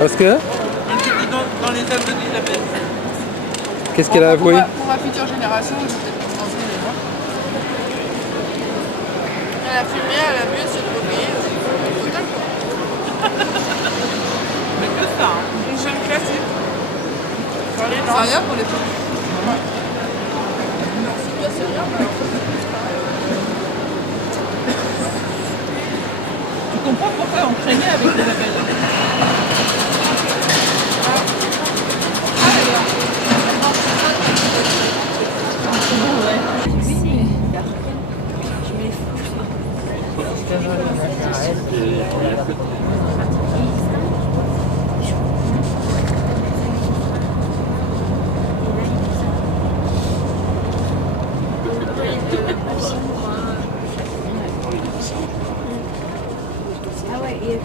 Parce que dans les œuvres d'Isabelle. qu'est-ce qu'elle a avoué? Pour ma future génération, je vais peut-être commencer à les voir. Elle a filmé, elle a bu, c'est trop payé. Total quoi. Mais que ça, hein. Une chaîne classique. C'est rien pour les petits. Non, c'est bien, c'est bien. Tu comprends pourquoi on craignait avec Isabelle? Ah ouais, et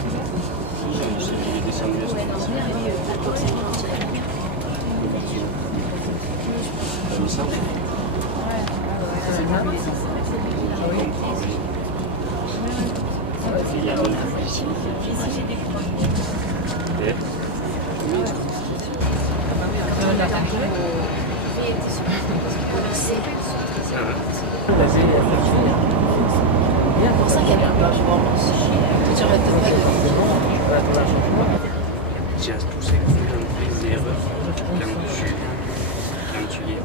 pour ça qu'il y avait un logement. Tu arrêtes pas de... Tu as tous ces erreurs quand tu y es.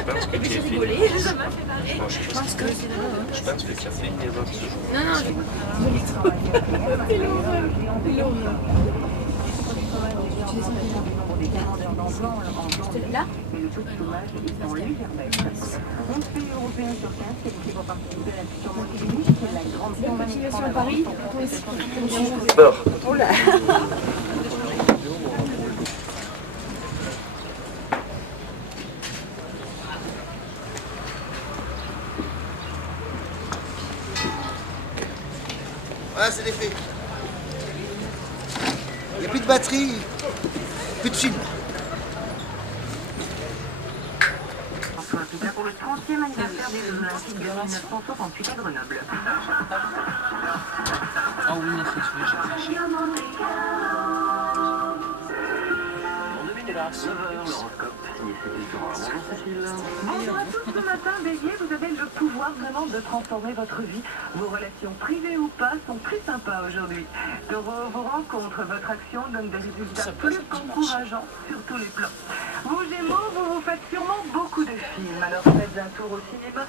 Je pense que tu as fait. Ça m'a fait marrer. Je pense que tu as fait une erreur ce jour. Non, non, celui-là. Vaccination à Paris. Oh là. Voilà, c'est l'effet. Il n'y a plus de batterie, plus de film. Pour le 30e anniversaire des Jeux Olympiques de 1968 à Grenoble. Oh oui, c'est celui que j'ai cherché. Bonjour à tous, ce matin, Bélier, vous avez le pouvoir vraiment de transformer votre vie. Vos relations privées ou pas sont très sympas aujourd'hui. Taureau, vos rencontres, votre action donne des résultats plus qu'encourageants sur tous les plans. Vous Gémeaux, vous vous faites sûrement beaucoup de films, alors faites un tour au cinéma.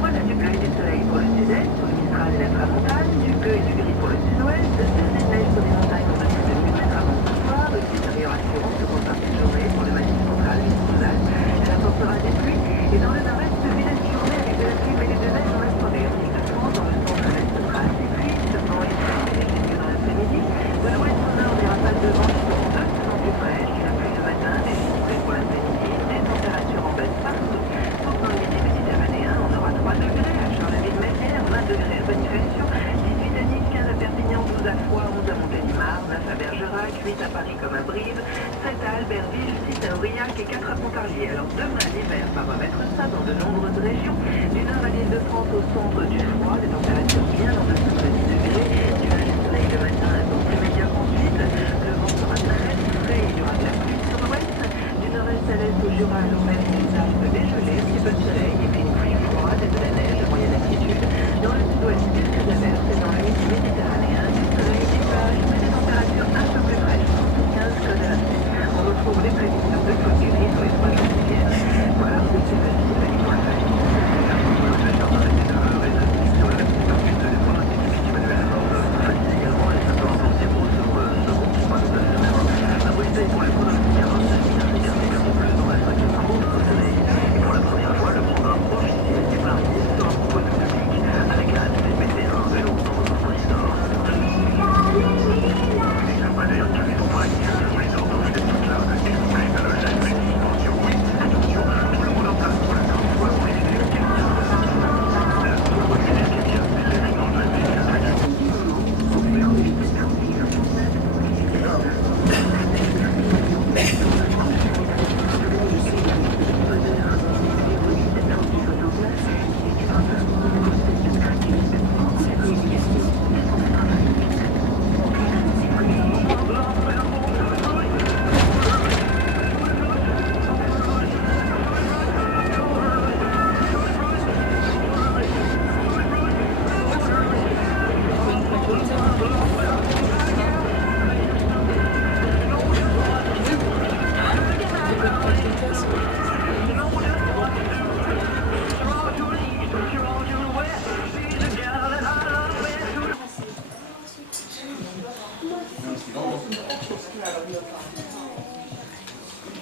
Voilà du bleu et du soleil pour le sud-est, pour le Mistral et la Tramontane, du bleu et du gris pour le sud-ouest, de la neige sur les montagnes en dessous de 1000 mètres avant ce soir, une petite amélioration en seconde partie de journée pour le massif central et zonal. Elle apportera des pluies et dans le nord-est, de vilaines journées avec de la pluie et de neige dans la soirée. En Ile-de-France, dans le centre et l'est central, des pluies, seulement les pluies et les dans l'après-midi. De l'ouest au nord, des rafales de vent qui seront 2% plus fraîches, de la pluie le matin, des journées pour l'après-midi, des températures en baisse partout. Sauf dans le midi méditerranéen, on aura 3 degrés à Charleville-Mézières, 20 degrés à Bonifacio, 18 à Nice, 15 à Perpignan, 12 à Foix, 11 à Montélimar, 9 à Bergerac, 8 à Paris comme à Brive, 7 à Albertville, 6 à Aurillac et 4 à Pontarlier. Alors demain, l'hiver va remettre ça dans de nombreuses régions. Du nord à l'Île-de-France au centre du froid, des températures bien en dessous de 10 degrés. Du vent du soleil le matin, un temps plus médiocre ensuite. Le vent sera très frais et il y aura de la pluie sur l'ouest. Du nord-est à l'est au Jura, à l'Auvergne, des Alpes dégelées, un petit peu de soleil et puis une pluie froide et de la neige à moyenne altitude. Dans le sud-ouest, quelques averses et dans le midi méditerranéen, du soleil, des plages, mais des températures un peu plus fraîches, 15 que de la pluie. On retrouve les prévisions de Claude Guéry sur les 3 jours.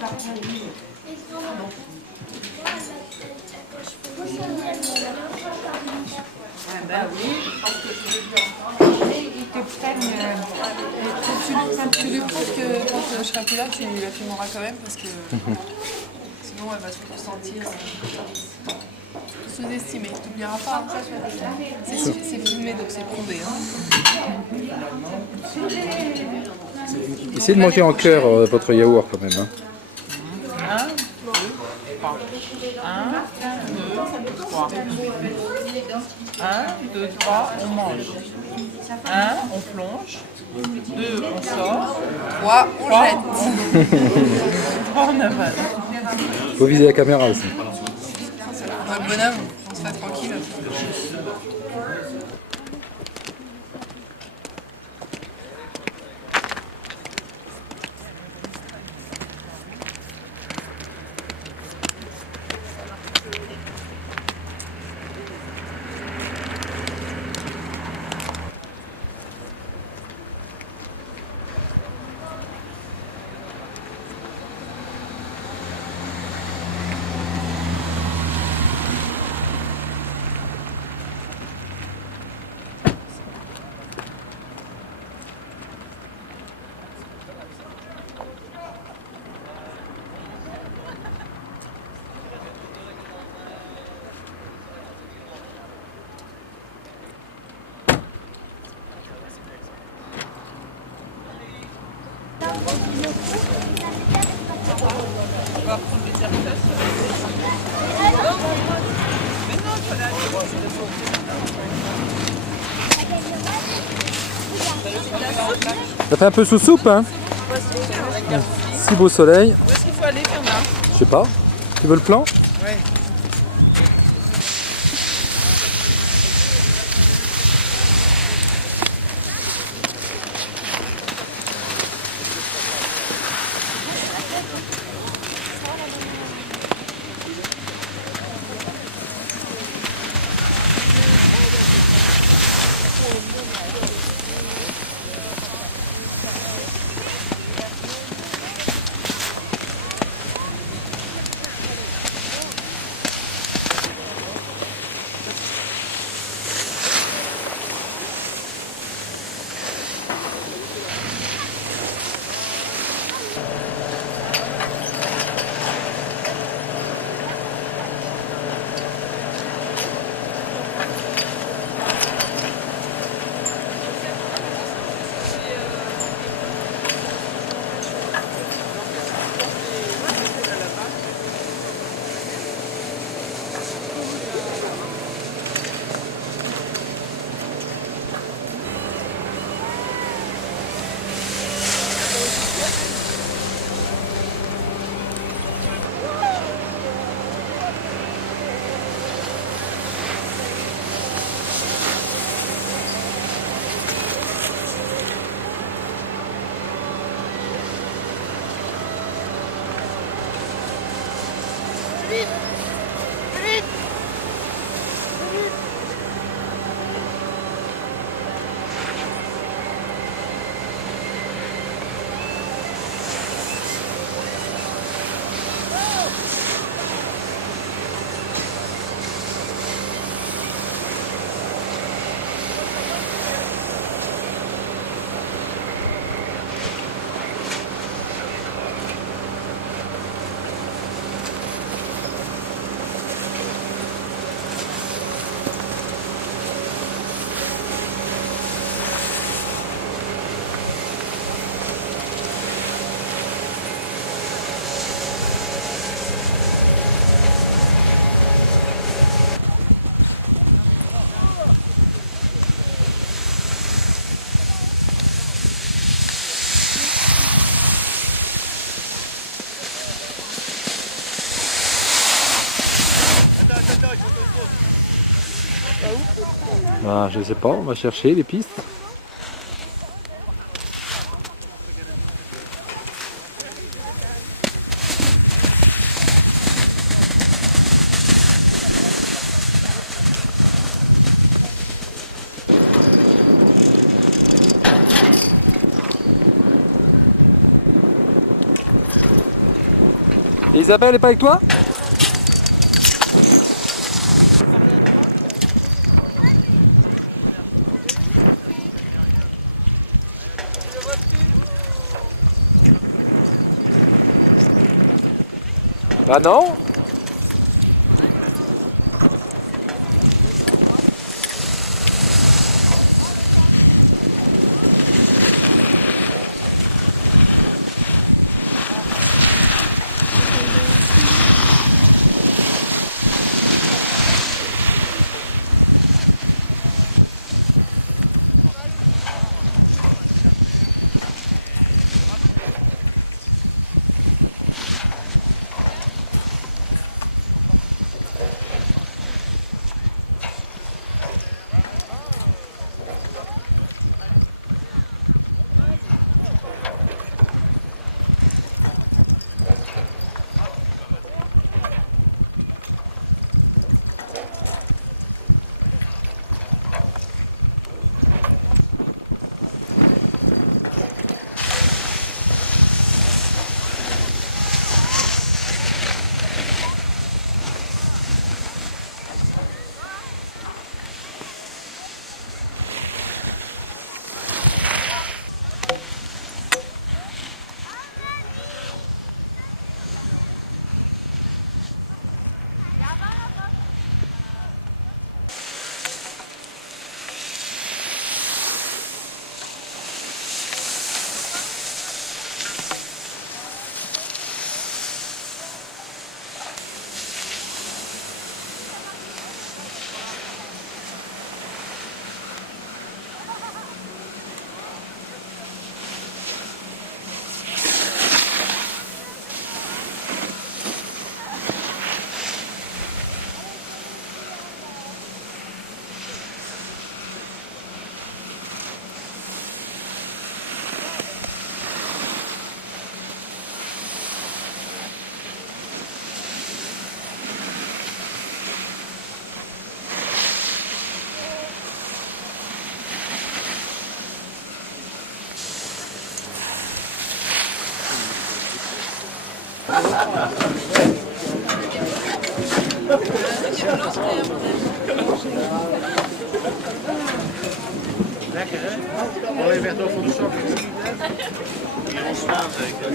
Quand tu lui prouves que quand je serai plus là, tu la filmeras quand même parce que sinon elle va se sentir sous-estimée. Tu n'oublieras pas. C'est filmé donc c'est prouvé. Hein. Essayez de manger en cœur votre yaourt quand même. Hein. 1, 2, 3, on mange. 1, on plonge. 2, on sort. 3, on 3, jette. 3, on avale. Faut viser la caméra aussi. Ouais, bonhomme, on se fait tranquille. On va prendre les héritages. Mais non, il fallait aller. Ça fait un peu sous soupe, hein. Si beau soleil. Où est-ce qu'il faut aller, Bernard? Je sais pas. Tu veux le plan? Ouais. Ah, je sais pas, on va chercher les pistes. Et Isabelle est pas avec toi? Bah non. Lekker hè? Alleen werd over de sokken. Hier ontstaan zeker.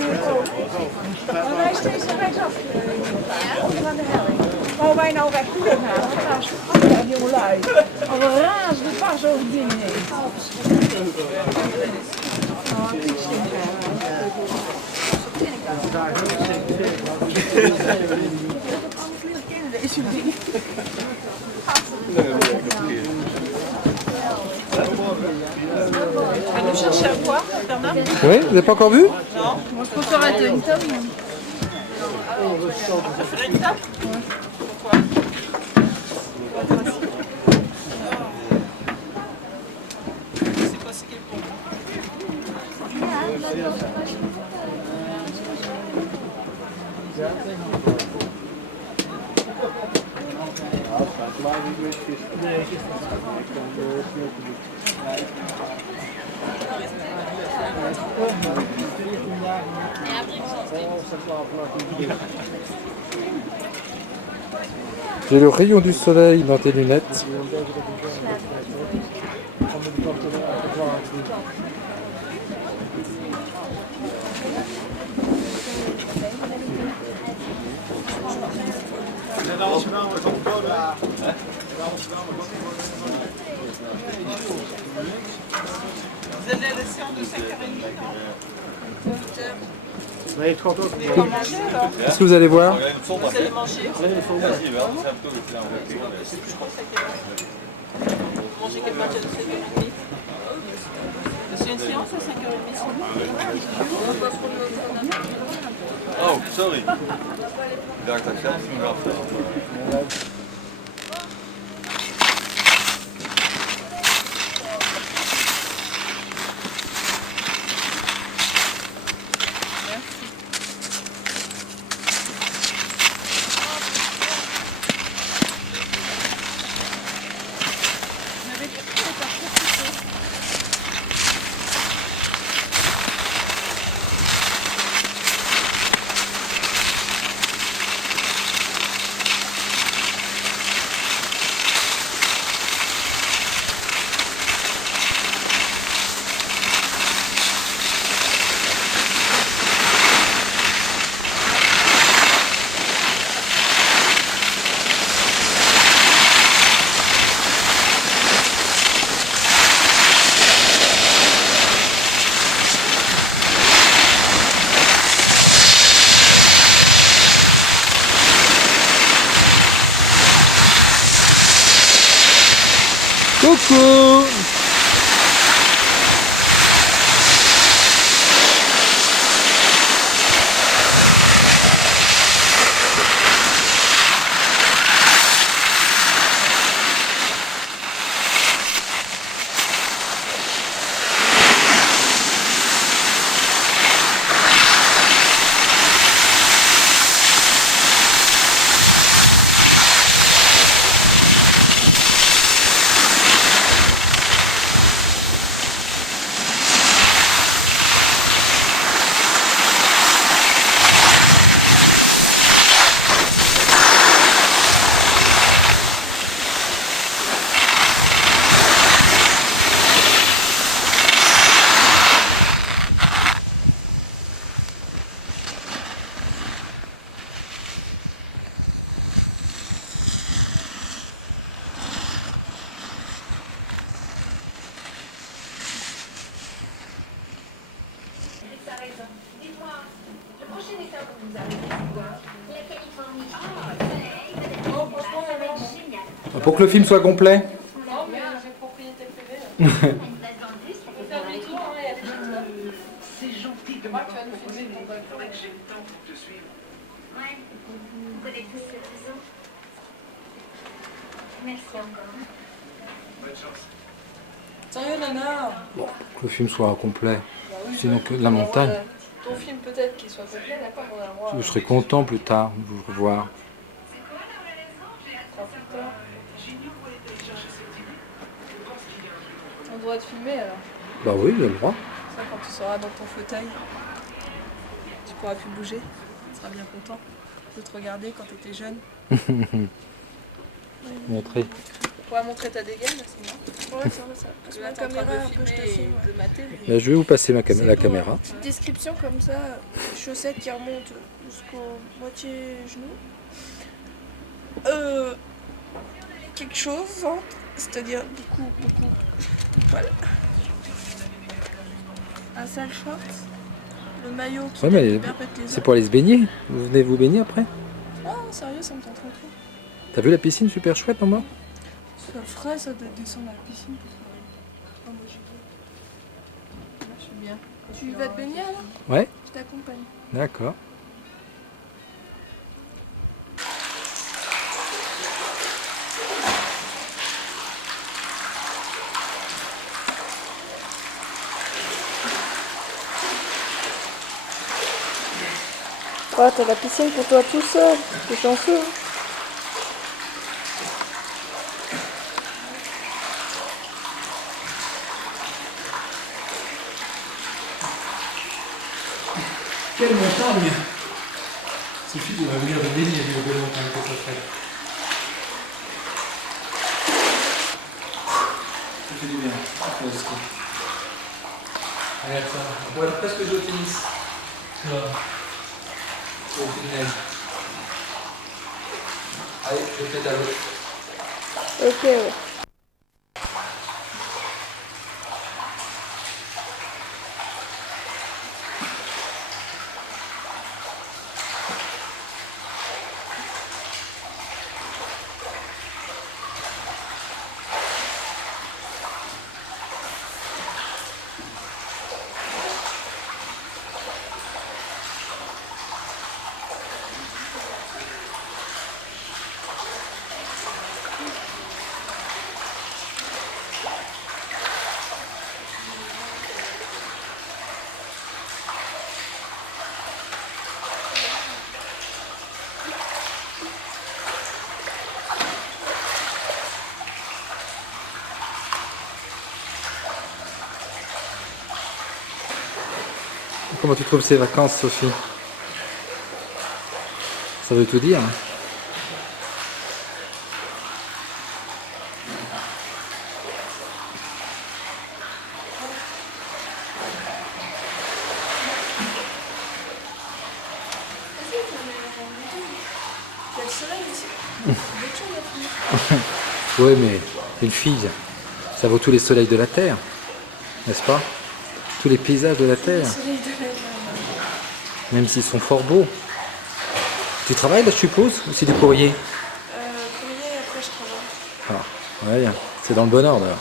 Wij steeds rechtsaf. Van de helling. Wou wij nou rechtdoor gaan? Want daar is een jongelui. Al een razende pas over dingen heen. Oh, die Tu vas nous chercher à boire, Bernard? Oui, vous n'avez pas encore vu? Non. Moi, je préfère une tome. Ça ferait une table? Pourquoi? C'est quoi, c'est quel pont? J'ai le rayon du soleil dans tes lunettes. Vous allez à la séance de 5h30, non? Nee, het gaat ook. Vous allez pas manger alors? Qu'est-ce que vous allez voir? Vous allez manger? C'est plus je pensais qu'elle Vous mangez quel match à 5h30? C'est une séance à 5h30? Oh, sorry. Ik dacht dat ik zelf nog af. raison. Dites-moi, le prochain état où vous avez quoi? La Californie. Ah, Non, franchement, non. génial. Pour que le film soit complet. Non, mais j'ai propriété privée. Une base dentiste, On peut faire demi-tour, hein, et aller chez toi. C'est gentil de Moi, tu vas m'avoir nous filmer proposé, ton mais balcon. il faudrait que j'ai le temps pour te suivre. Ouais, vous connaissez tous cette raison. Merci encore. Bonne chance. Sérieux, nana? Bon, que le film soit complet. Bah oui, Sinon, bah, que de la montagne. Ton film, peut-être qu'il soit complet, d'accord, on a le droit. Je serai content plus tard de vous revoir. On doit te filmer alors. Bah oui, il a le droit. Ça, quand tu seras dans ton fauteuil, tu pourras plus bouger. Tu seras bien content de te regarder quand tu étais jeune. Montrer. Tu pourras montrer ta dégaine, là, c'est bien. Ouais, ça va, ça. Parce Passe que ma là, t'es en train caméra de un peu, je te filmer filme. et de mater. Là, je vais vous passer la C'est caméra. Petite description comme ça, chaussettes qui remontent jusqu'au moitié genou. Quelque chose, hein, c'est-à-dire beaucoup de poils. Un sale short. Le maillot qui Ouais, mais perpète les c'est pour aller se baigner. Vous venez vous baigner après? Ah, sérieux, ça me tente trop. T'as vu la piscine super chouette en bas? Ça ferait ça de descendre à la piscine. Oh, moi, Je suis bien. tu vas te baigner alors? Ouais, Je t'accompagne. d'accord. Ouais, t'as la piscine pour toi tout seul. T'es chanceux. Quelle montagne! Sophie devrait venir de baigner avec les belles montagnes que ça fait. Ça fait du bien. Moi aussi. Regarde ça. On voit presque que je finisse. Là. Au final. Allez, je fais ta l'eau. Ok, ouais. Comment tu trouves ces vacances, Sophie? Ça veut tout dire. Hein. Il y a le soleil ici. Oui, mais une fille, ça vaut tous les soleils de la Terre, n'est-ce pas? Tous les paysages de la Terre, même s'ils sont fort beaux. Tu travailles là, je suppose, ou c'est du courrier? Courrier, après je travaille. Ah, ouais, c'est dans le bon ordre. Alors.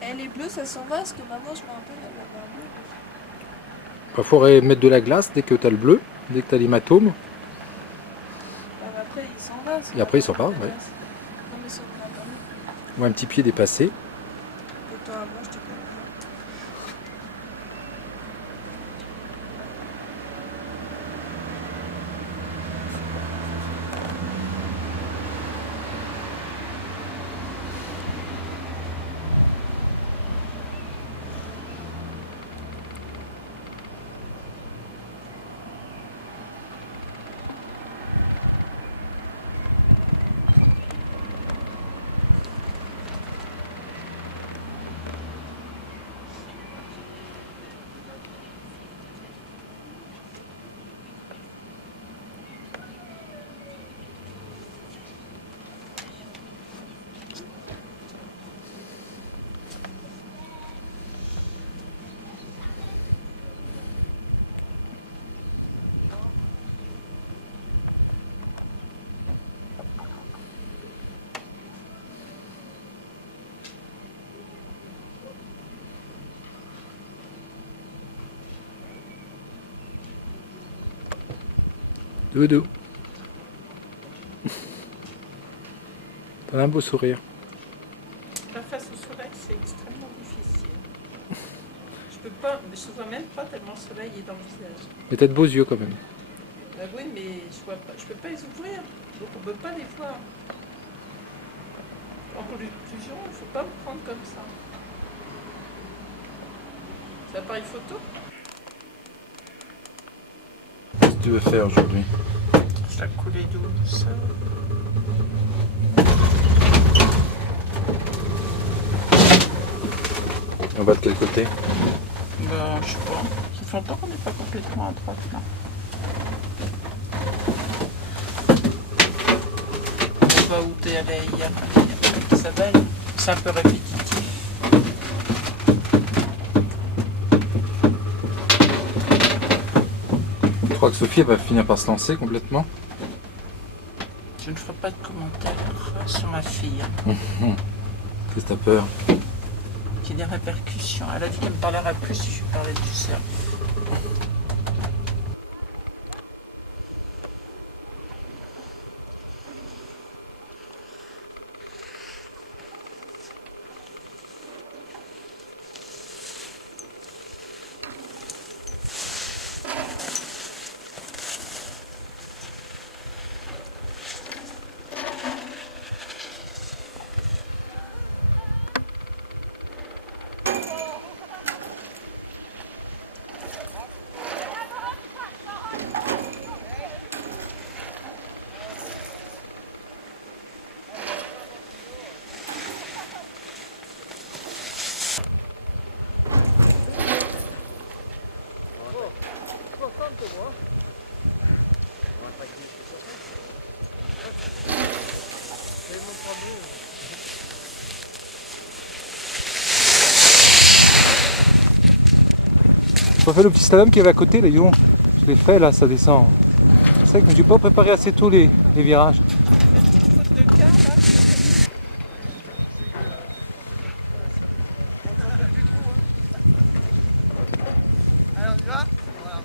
Elle est bleue, ça s'en va, parce que maman, je me rappelle, elle avait un bleu. Il faudrait mettre de la glace dès que tu as le bleu, dès que tu as l'hématome. Après, il s'en va. Et après, il s'en va, ouais. Non, mais ça me l'a pas mis. Ou un petit pied dépassé. Et toi, avant, je te connais. Doudou. T'as un beau sourire. La face au soleil, c'est extrêmement difficile. Je peux pas, mais je vois même pas tellement le soleil est dans le visage. Mais t'as de beaux yeux quand même. Oui, mais je peux pas les ouvrir, donc on peut pas les voir. En conclusion, il faut pas me prendre comme ça. C'est l'appareil photo? Qu'est-ce que tu veux faire aujourd'hui? La coulée douce. On va de quel côté? Ben, je sais pas. Ça fait longtemps qu'on n'est pas complètement à droite là. On va où t'es allé hier? Isabelle, c'est un peu répétitif. Tu crois que Sophie elle va finir par se lancer complètement? Je ne ferai pas de commentaires sur ma fille. Qu'est-ce que t'as peur? Qu'il y ait des répercussions. Elle a dit qu'elle me parlera plus si je parlais du cerveau. J'ai pas fait le petit slalom qui avait à côté, là, yo. Je l'ai fait, là, ça descend. C'est vrai que j'ai pas préparé assez tôt les virages. Allez, on y va? Voilà.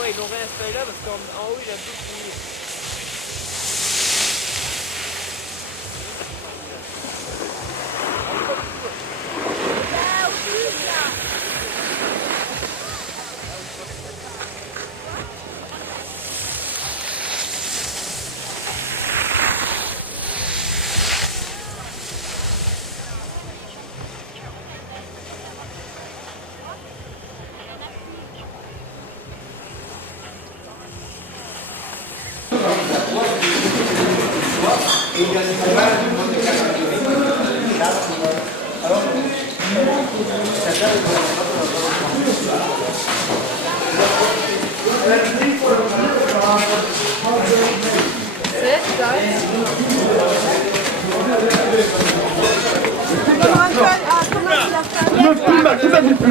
Ouais, ils l'ont réinstallé là parce qu'en haut il a tout fouillé. Alors,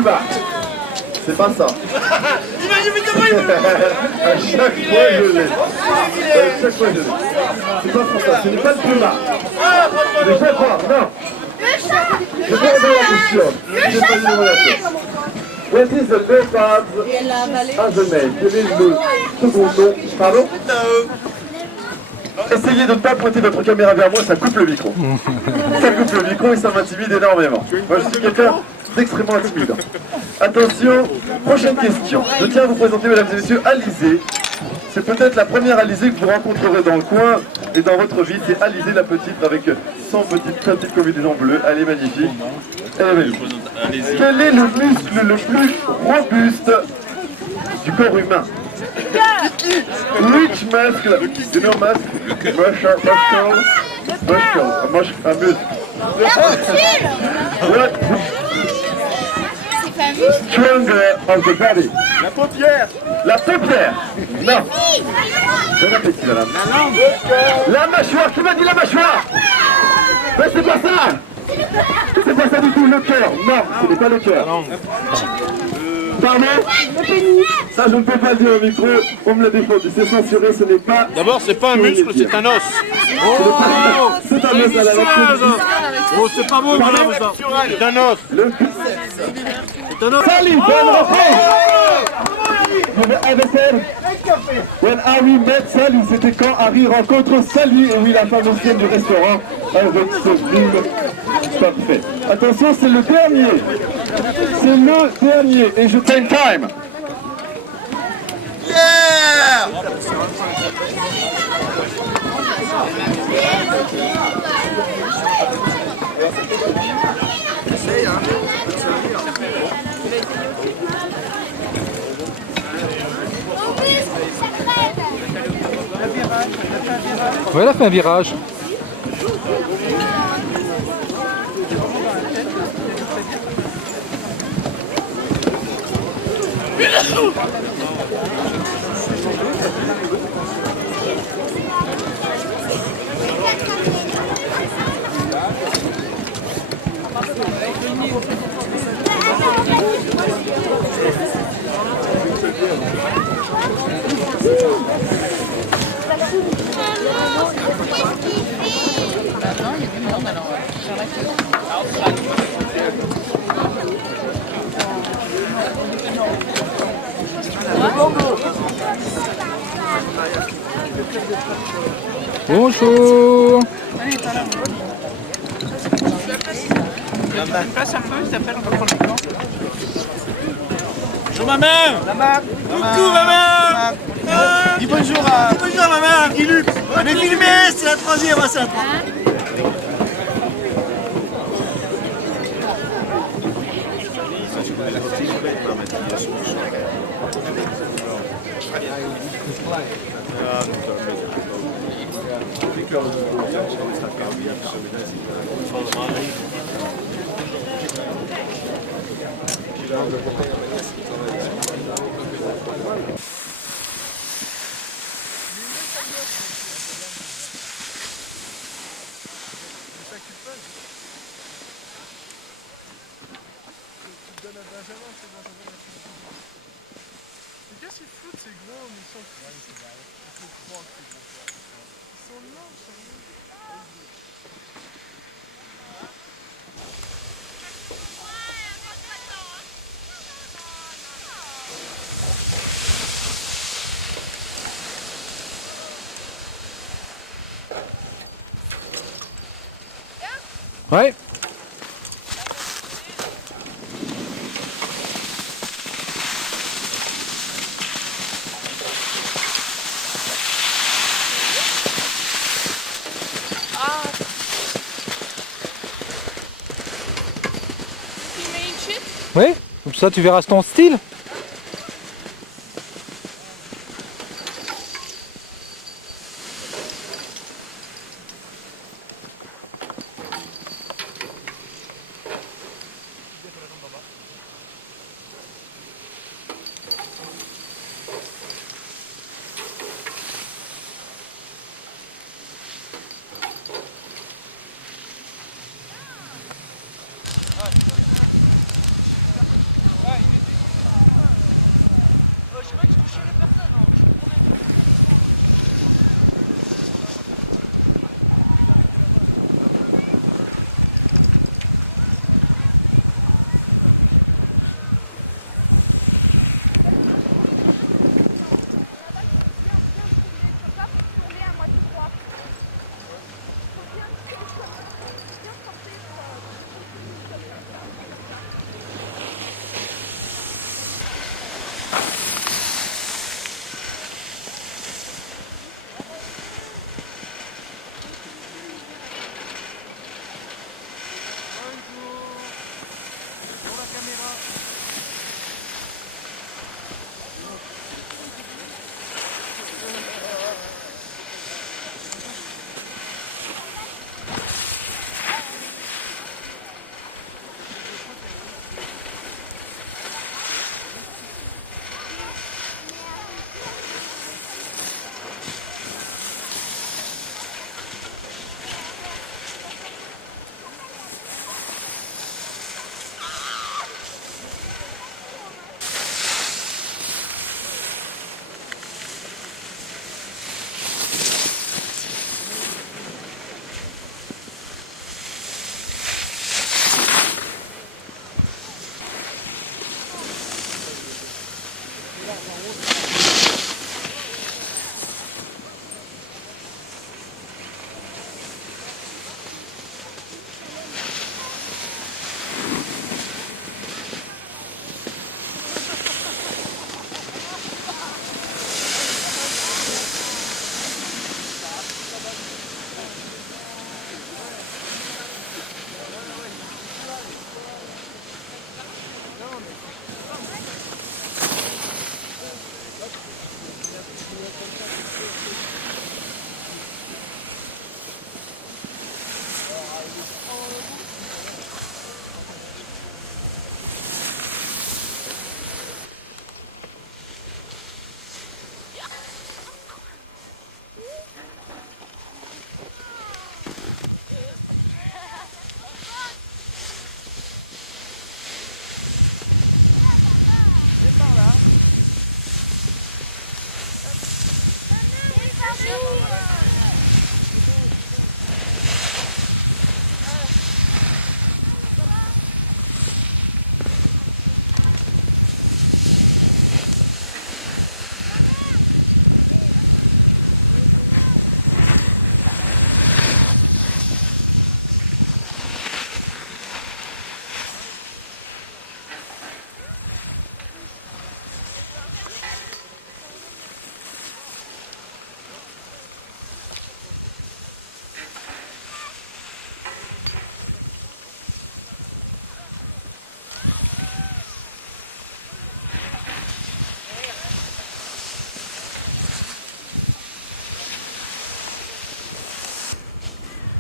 bas. C'est pas ça. À chaque fois je l'ai. À chaque fois je l'ai. C'est pas pour ça, ce n'est pas le plus bas. Le chat noir, non. Je vais répondre à la question. Je vais pas dire la tête. What is the first part of the name? Quel est le second nom? Pardon? Essayez de ne pas pointer votre caméra vers moi, ça coupe le micro. Ça coupe le micro et ça m'intimide énormément. Moi je suis quelqu'un d'extrêmement intimidant. Attention, prochaine question. Je tiens à vous présenter, mesdames et messieurs, Alizée. C'est peut-être la première Alizée que vous rencontrerez dans le coin et dans votre vie. C'est Alizée la petite avec son petite combinaison bleue. Elle est magnifique. Elle est magnifique. Quel est le muscle le plus robuste du corps humain? Which muscle? You know muscle? Muscle. Un muscle. What? Stronger of the body. La paupière. La paupière. Non. Bon appétit, madame. La langue. La mâchoire. Qui m'a dit la mâchoire? Mais c'est pas ça. C'est pas ça du tout. Le cœur. Non, ce n'est pas le cœur. Pardon? Ça, je ne peux pas le dire au micro. On me l'a défendu. C'est censuré. Ce n'est pas. D'abord, c'est pas un muscle, c'est un os. C'est un os à la Oh, c'est pas beau, madame, ça. C'est un os. Sally, bonne réponse. Vous avez fait When Harry met Sally, c'était quand Harry rencontre Sally, et oui, la fameuse scène du restaurant avec ce film parfait. Attention, c'est le dernier. C'est le dernier, et je take time. Yeah! Ouais, elle a fait un virage. Bonjour. Passe un peu, il s'appelle, on va prendre le plan. Bonjour ma mère. Coucou ma mère. Dis bonjour à ma mère, Guy Luc. On est filmé, c'est la troisième, c'est la troisième. Ouais. Oui, comme ça tu verras ton style.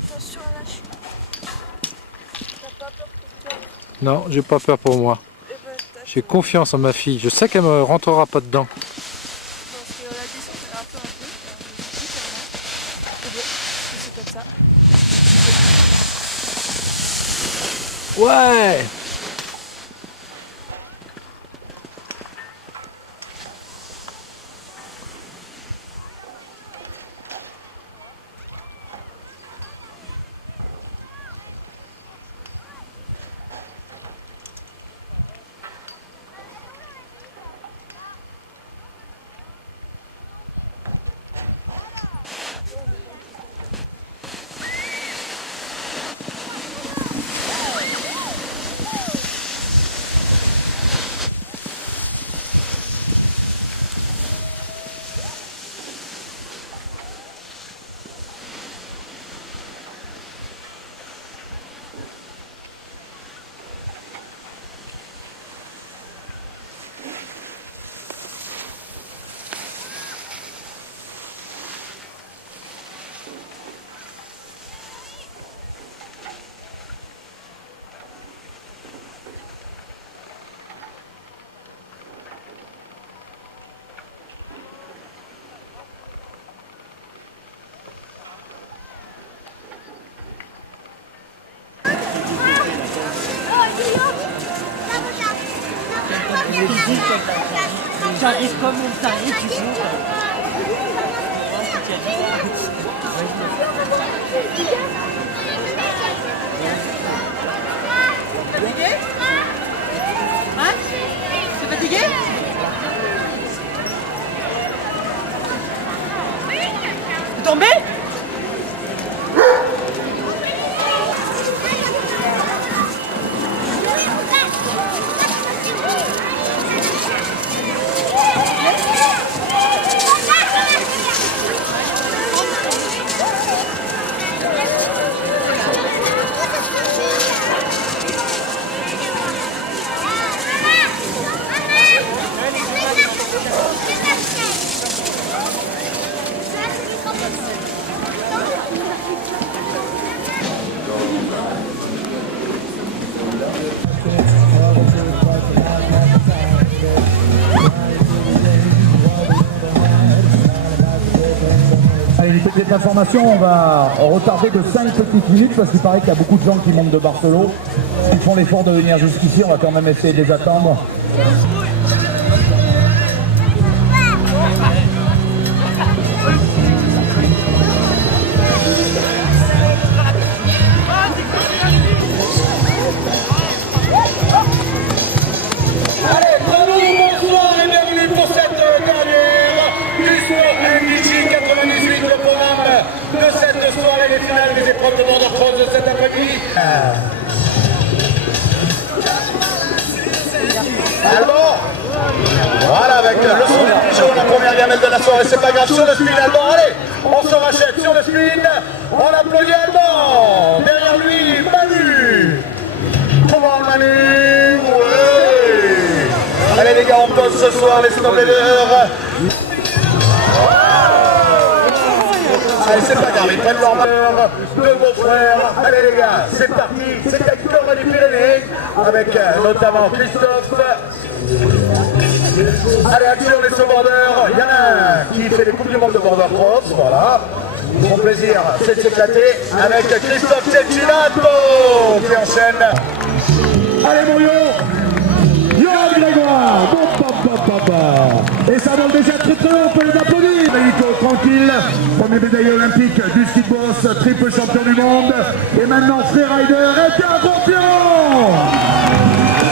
Attention à la chute. T'as pas peur pour toi? Non, j'ai pas peur pour moi. Eh ben, J'ai confiance en ma fille. Je sais qu'elle me rentrera pas dedans. parce que la descente est un peu c'est bon, c'est comme ça. Ouais. J'arrive comme un taré, tu sais. Fatigué? Hein? T'es fatigué? T'es tombé? Allez, une petite information, on va retarder de 5 petites minutes parce qu'il paraît qu'il y a beaucoup de gens qui montent de Barcelone. Ils font l'effort de venir jusqu'ici, on va quand même essayer de les attendre. Allez, bravo, bonsoir et bienvenue pour cette dernière du soir NDC 98, le programme de cette soirée, les finales des épreuves de border cross de cet après-midi. Allemand, voilà avec le son jaune, la première gamelle de la soirée, c'est pas grave, sur le spin allemand, allez, on se rachète sur le spin, on applaudit allemand, derrière lui, Manu, comment Manu, ouais. Allez les gars, on pose ce soir les snowbladers. Allez, c'est pas grave, ils prennent leur malheur de vos frères. Allez les gars, c'est parti, c'est Hector des Pyrénées, avec notamment Christophe. Allez, action les snowboarders, il y en a un qui fait les coupes du monde de border cross, voilà. Mon plaisir, c'est de s'éclater avec Christophe Cecchinato qui enchaîne. Allez mon yo, Yoann Grégoire, et ça vole déjà très très haut, on peut les applaudir. tranquille. Premier médaillé olympique du ski de boss, triple champion du monde. Et maintenant freerider, et attention.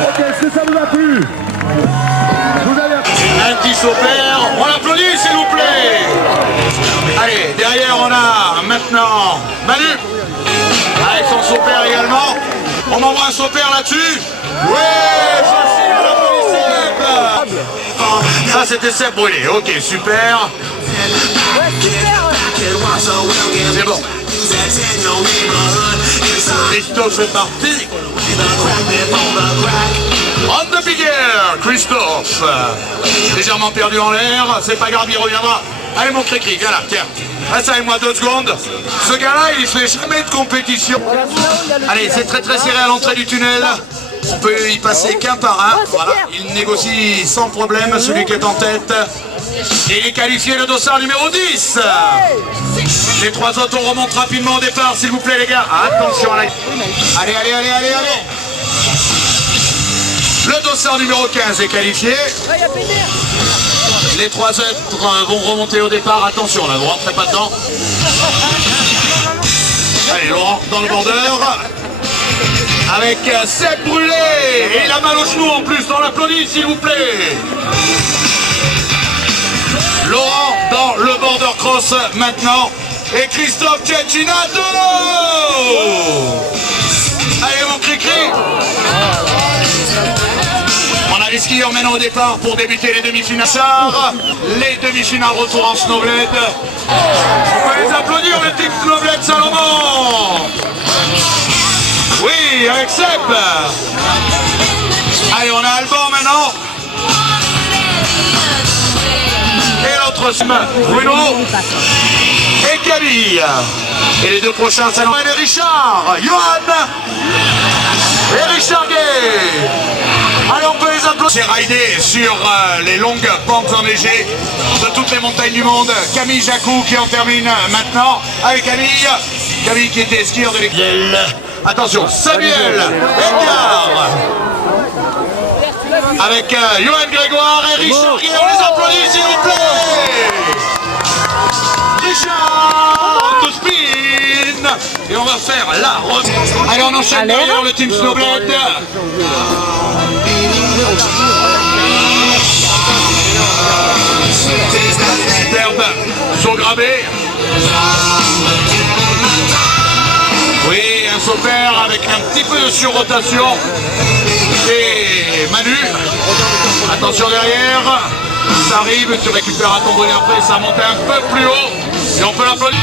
Ok, est-ce que ça vous a plu? Vous avez... Un petit saupère, on l'applaudit s'il vous plaît. Allez, derrière on a maintenant Manu, avec son saupère également. On m'envoie un saupère là-dessus. Ouais, facile, on applaudit Seb. Ça c'était Seb Brûlé, ok, super. C'est bon. Christophe est parti. On the big air, Christophe. Légèrement perdu en l'air, c'est pas grave, il reviendra. Allez mon Cricri, viens là, tiens. Reste avec moi 2 secondes. Ce gars-là, il fait jamais de compétition. Allez, c'est très très serré à l'entrée du tunnel. On peut y passer qu'un par un. Voilà, il négocie sans problème celui qui est en tête. Et il est qualifié le dossard numéro 10. Les 3 autres on remonte rapidement au départ, s'il vous plaît les gars. Attention, allez. Allez. Le dossard numéro 15 est qualifié. Les 3 autres vont remonter au départ. Attention, là, vous rentrez pas dedans. Allez, Laurent dans le bordeur. Avec Seb Brûlé. Et il a mal au genou en plus. On l'applaudit, s'il vous plaît. Laurent dans le border cross maintenant. Et Christophe Cecchinato. Allez, mon Cricri. On a les skieurs maintenant au départ pour débuter les demi-finales. Les demi-finales retour en snowblade. On va les applaudir, le team snowblade Salomon. Oui, avec Seb. Allez, on a Alban maintenant. Et l'autre, Bruno. Et Camille. Et les 2 prochains, c'est et Richard. Johan. Et Richard Gay. Allez, on peut les applaudir. C'est raidé sur les longues pentes enneigées de toutes les montagnes du monde. Camille Jacou qui en termine maintenant. Allez Camille. Camille qui était skieur de l'équipe. Attention, Samuel Edgar. Avec Johan Grégoire et Richard Gay. On les applaudit s'il vous plaît. Richard de spin. Et on va faire la remise. Allez, on enchaîne derrière le team Snowblade. Superbe saut grabé. Oui, un saut pair avec un petit peu de surrotation. Et Manu, attention derrière. Ça arrive, tu récupères à ton bonnet après, ça monte un peu plus haut. Et on peut l'applaudir.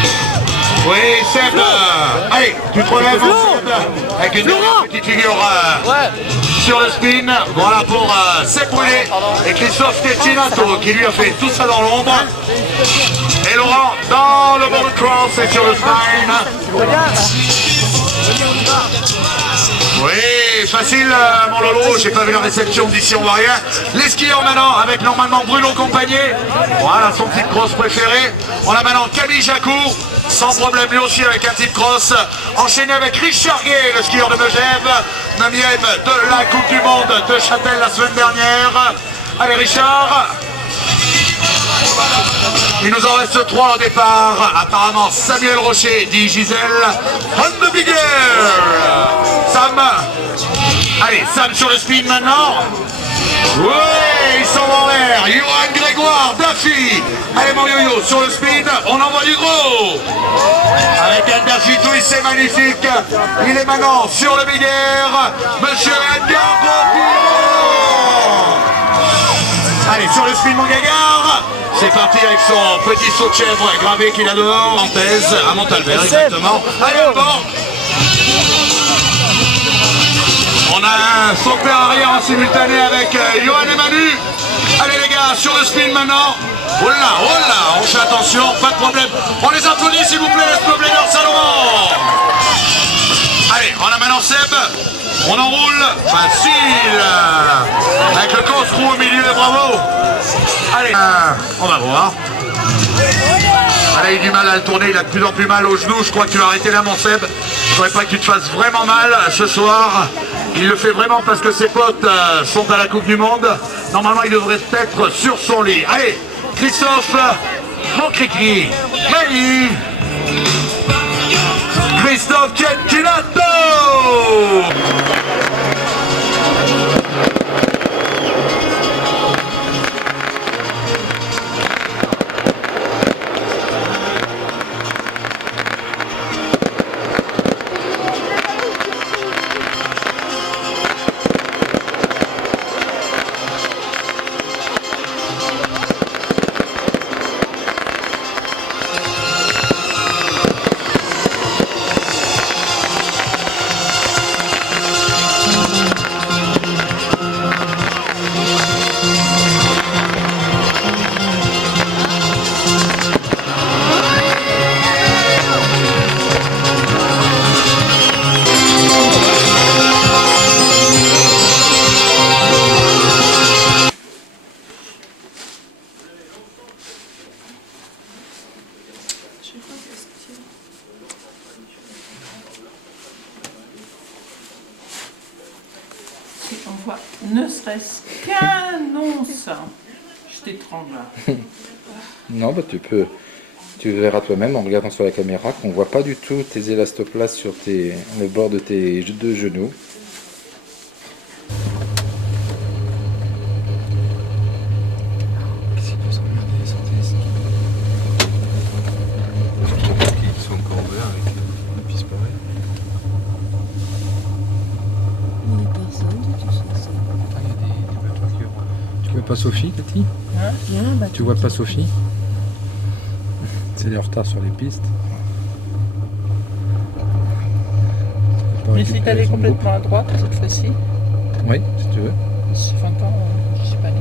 Oui, Seb, allez, tu te relèves avec une petite figure sur le spin. Voilà pour Seb Brûlé et Christophe Cecchinato qui lui a fait tout ça dans l'ombre. Et Laurent dans le ball cross et sur le spine. Oui, facile mon Lolo, j'ai pas vu la réception d'ici, on voit rien. Les skieurs maintenant avec normalement Bruno Compagné. Voilà son type cross préféré. On a maintenant Camille Jacou. Sans problème lui aussi avec un type cross. Enchaîné avec Richard Gay, le skieur de Megève, 9e de la Coupe du Monde de Châtel la semaine dernière. Allez Richard. Il nous en reste 3 au départ. Apparemment Samuel Rocher, dit Gisèle. On the big air. Sam. Allez, Sam sur le spin maintenant. Ouais, ils sont en l'air. Johan Grégoire, Daffy. Allez mon yo-yo sur le spin, on envoie du gros. Avec un Daffy twist, c'est magnifique. Il est maintenant sur le big air. Monsieur Edgar Gros. Allez, sur le spin mon Gagard. C'est parti avec son petit saut de chèvre gravé qu'il a dehors. Nantaise, à Montalbert exactement. Allez, au bord. On a un saut père arrière en simultané avec Johan et Manu. Allez les gars, sur le spin maintenant. Oh là, on fait attention, pas de problème. On les applaudit s'il vous plaît, les snowbladers Salomon. Allez, on a maintenant Seb. On enroule, facile. Avec le casse-roue au milieu, bravo. Allez, on va voir. Allez, il a du mal à le tourner, il a de plus en plus mal au genou. Je crois que tu vas arrêter là mon Seb. Je voudrais pas que tu te fasses vraiment mal ce soir. Il le fait vraiment parce que ses potes sont à la Coupe du Monde. Normalement, il devrait être sur son lit. Allez, Christophe, Mon Cricri, Mani, Christophe Tchetchinato. Si on voit ne serait-ce qu'un once, je t'étrangle. Non, bah tu verras toi-même en regardant sur la caméra qu'on voit pas du tout tes élastoplastes sur le bord de tes deux genoux. Qu'est-ce qu'ils nous ont regardé les synthèses? Ils sont encore ouverts avec une piste pareille. Il n'y a personne de tout ça. Ah, il y a des bateaux qui ont... Tu vois pas Sophie, Cathy? Il y a un bateau. Tu vois pas Sophie? C'est les retards sur les pistes. Mais si t'allais complètement à droite cette fois-ci, oui, si tu veux. ça fait longtemps, je suis pas allée.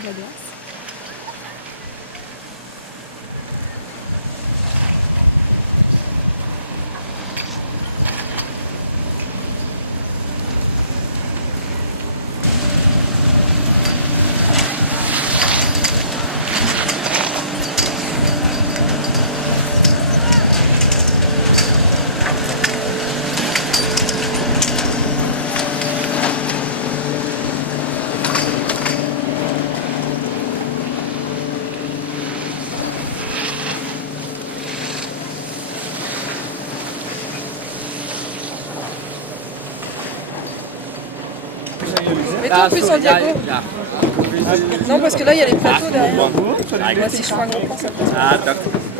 de la glace. Mets-toi plus en diago. Non, parce que là, il y a les plateaux derrière. Moi, si je fais un gros plan, ça passe. Ah, dat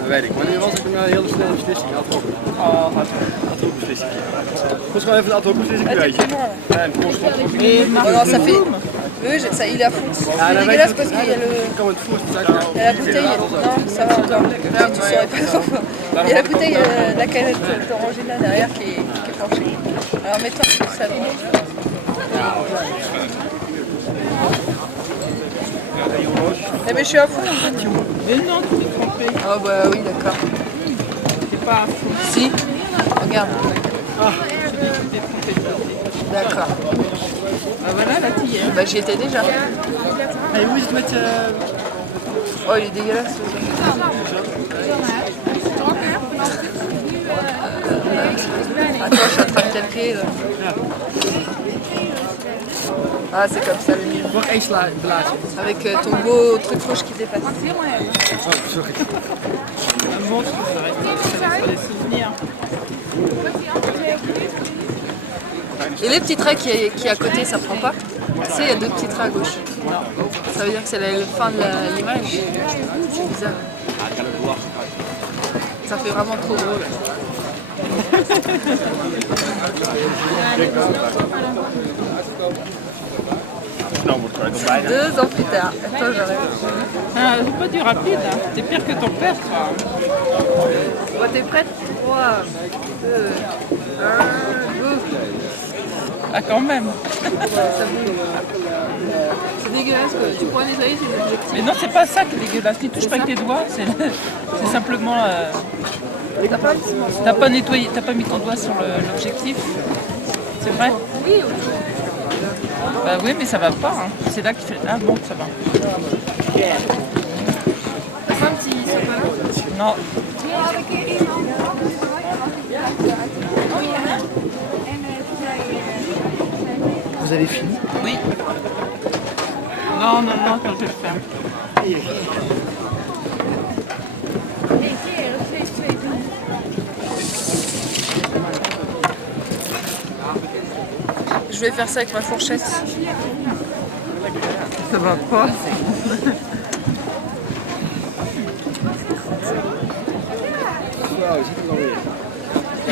weet ik. Maar nu was ik een hele snelle beslissing. Ad hoc beslissing. Volgens mij even een ad hoc beslissing Ah, kwijt. t'es plus loin, là. Oh non, ça fait... Oui, ça, il est à fond. C'est dégueulasse parce qu'il y a le... Il y a la bouteille... Non, ça va encore. Si tu saurais pas trop. Il y a la bouteille, la canette d'orangine là derrière qui est penchée. Alors mets-toi sur ça. Eh mais je suis à fond. Mais non, tu t'es trompé. Ah bah oui, d'accord. T'es pas à fond. Si, regarde. Ah, tu t'es trompé. D'accord. Bah voilà, là tu y es. Bah j'y étais déjà. Allez, oui, je dois te... Oh, il est dégueulasse. Attends, je suis en train de calquer là. Ah, c'est comme ça le mieux. Avec ton beau truc rouge qui dépasse. Sorry. Un monstre, ça reste des souvenirs. Et les petits traits qui est à côté, ça prend pas? Tu sais, il y a deux petits traits à gauche. Ça veut dire que c'est la fin de l'image. C'est bizarre. Ça fait vraiment trop drôle. Deux ans plus tard. Attends, j'arrive. Ah, c'est pas du rapide, hein. T'es pire que ton père, toi. Bon, t'es prête? 3, 2, 1, go! Ah, quand même. C'est dégueulasse, quoi. Tu pourras nettoyer tes objectifs. Mais non, c'est pas ça qui est dégueulasse. Tu touches pas avec tes doigts, c'est simplement... T'as pas nettoyé, t'as pas mis ton doigt sur l'objectif. C'est vrai? Oui. Bah oui, mais ça va pas. Hein. C'est là qu'il fait... Ah bon, ça va. T'as pas un petit sopalin? Non. Vous avez fini? Oui. Non, non, non, attends, je vais le faire. Je vais faire ça avec ma fourchette. Ça va pas.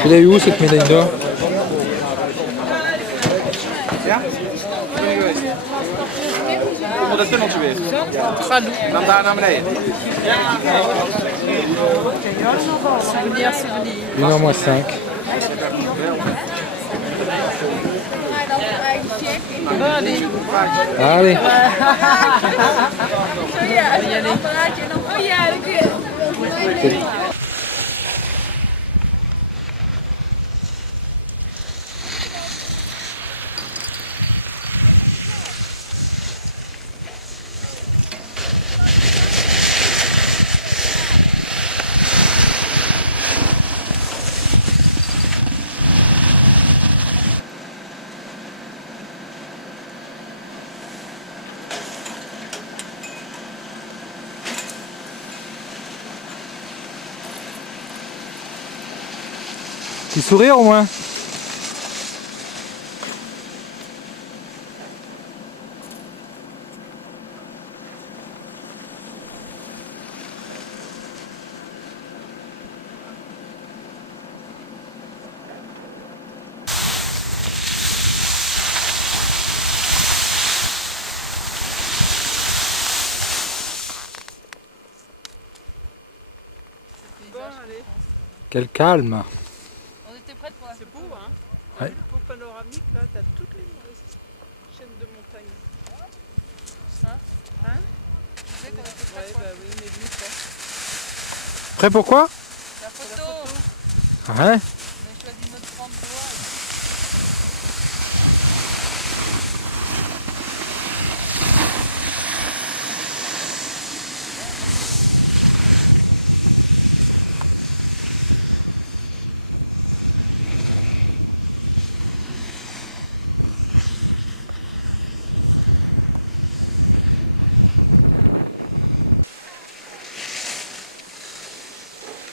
Tu l'as eu où cette médaille d'or? Ondertussen weer. Dan daar naar beneden. Souvenir, souvenir. 1h-5. Bon, allez. Allez. On va y aller. Petit sourire au moins. Bon, allez. Quel calme. On était prêts pour la... C'est beau, hein? Ouais. Pour panoramique, là, t'as toutes les chaînes de montagnes. Ouais, bah oui, mais vite, quoi. Prêt pour quoi? La photo. Ouais. On a choisi notre endroit.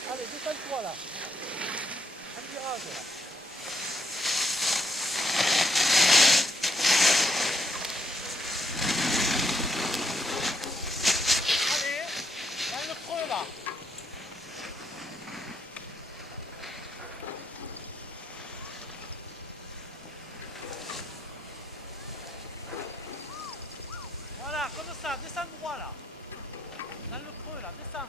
Allez, décale-toi là. Un virage là. Allez, dans le creux là. Voilà, comme ça, descends droit là. Dans le creux là, descends.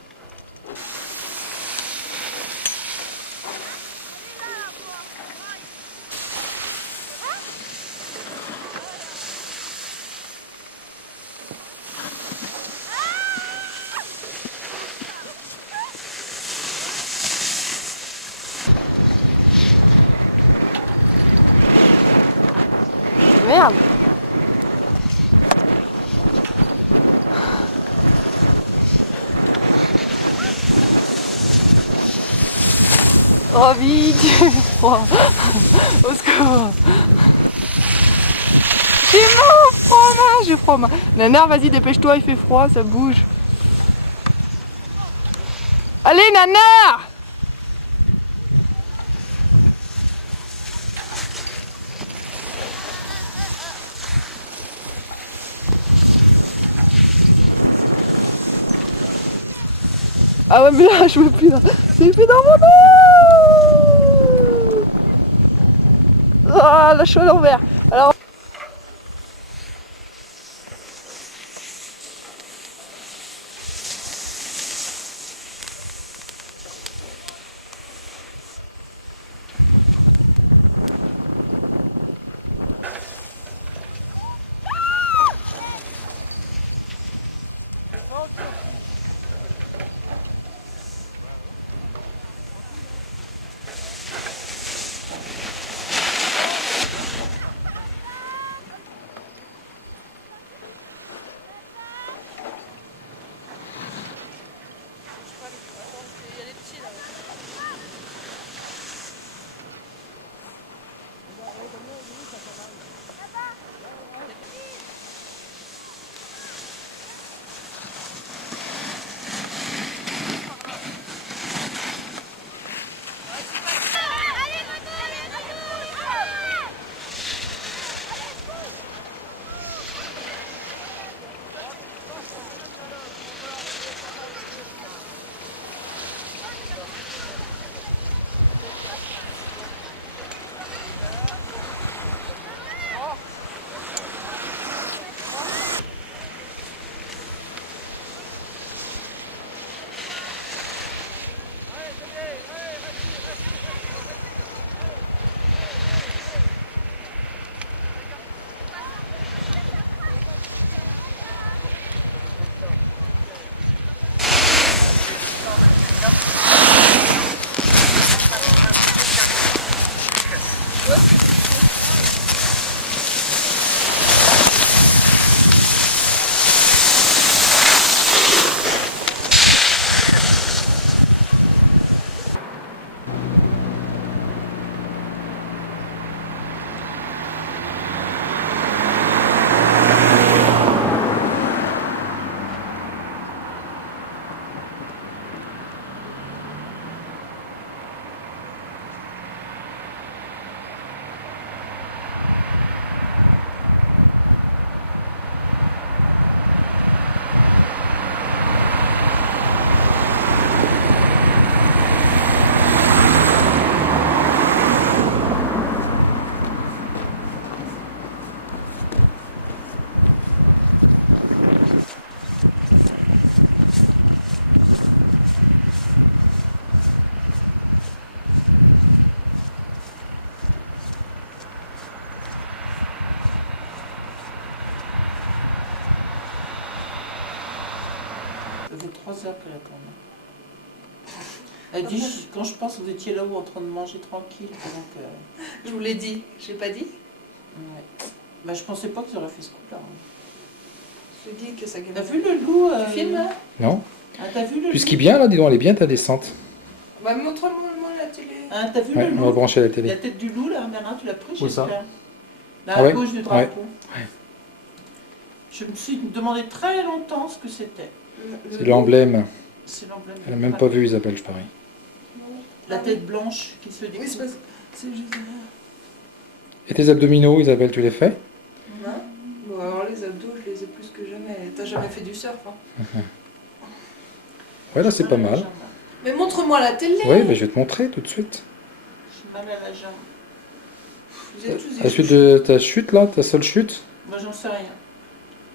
Merde. Oh vite, j'ai froid. Au secours. J'ai froid, j'ai froid. Nanar, vas-y, dépêche-toi, il fait froid, ça bouge. Allez, Nanar! Ah ouais, mais là, je veux plus là. C'est plus dans mon dos. Ah, là, je suis à l'envers. Alors... Ça fait 3 heures qu'elle attend. Elle dit, quand je pense que vous étiez là-haut en train de manger tranquille. Donc, Je vous l'ai dit, j'ai pas dit. Ouais. Bah, je pensais pas qu'ils auraient fait ce coup-là. Je dis que ça gagne. T'as vu le loup Tu filmes là? Non. Ah, t'as vu le Puis ce loup qui est bien là, dis donc, elle est bien ta descente. Bah montre-moi la télé. Ah, t'as vu Ouais, le loup? on va brancher la télé. La tête du loup là, Bernard, tu l'as pris, Où ça? j'espère. Là, Ah à ouais? gauche du drapeau. Ouais. Je me suis demandé très longtemps ce que c'était. C'est l'emblème. C'est l'emblème. Elle n'a même pas vu Isabelle, je parie. La tête blanche qui se découpe. Oui, c'est parce que c'est juste. Et tes abdominaux, Isabelle, tu les fais? Non. Bon, alors les abdos, je les ai plus que jamais. T'as jamais fait du surf, hein? Ouais, là, c'est pas mal. Mais montre-moi la télé. Oui, bah, je vais te montrer tout de suite. J'ai mal à la jambe. Vous êtes tous À la suite de ta chute, là, ta seule chute? Moi, j'en sais rien.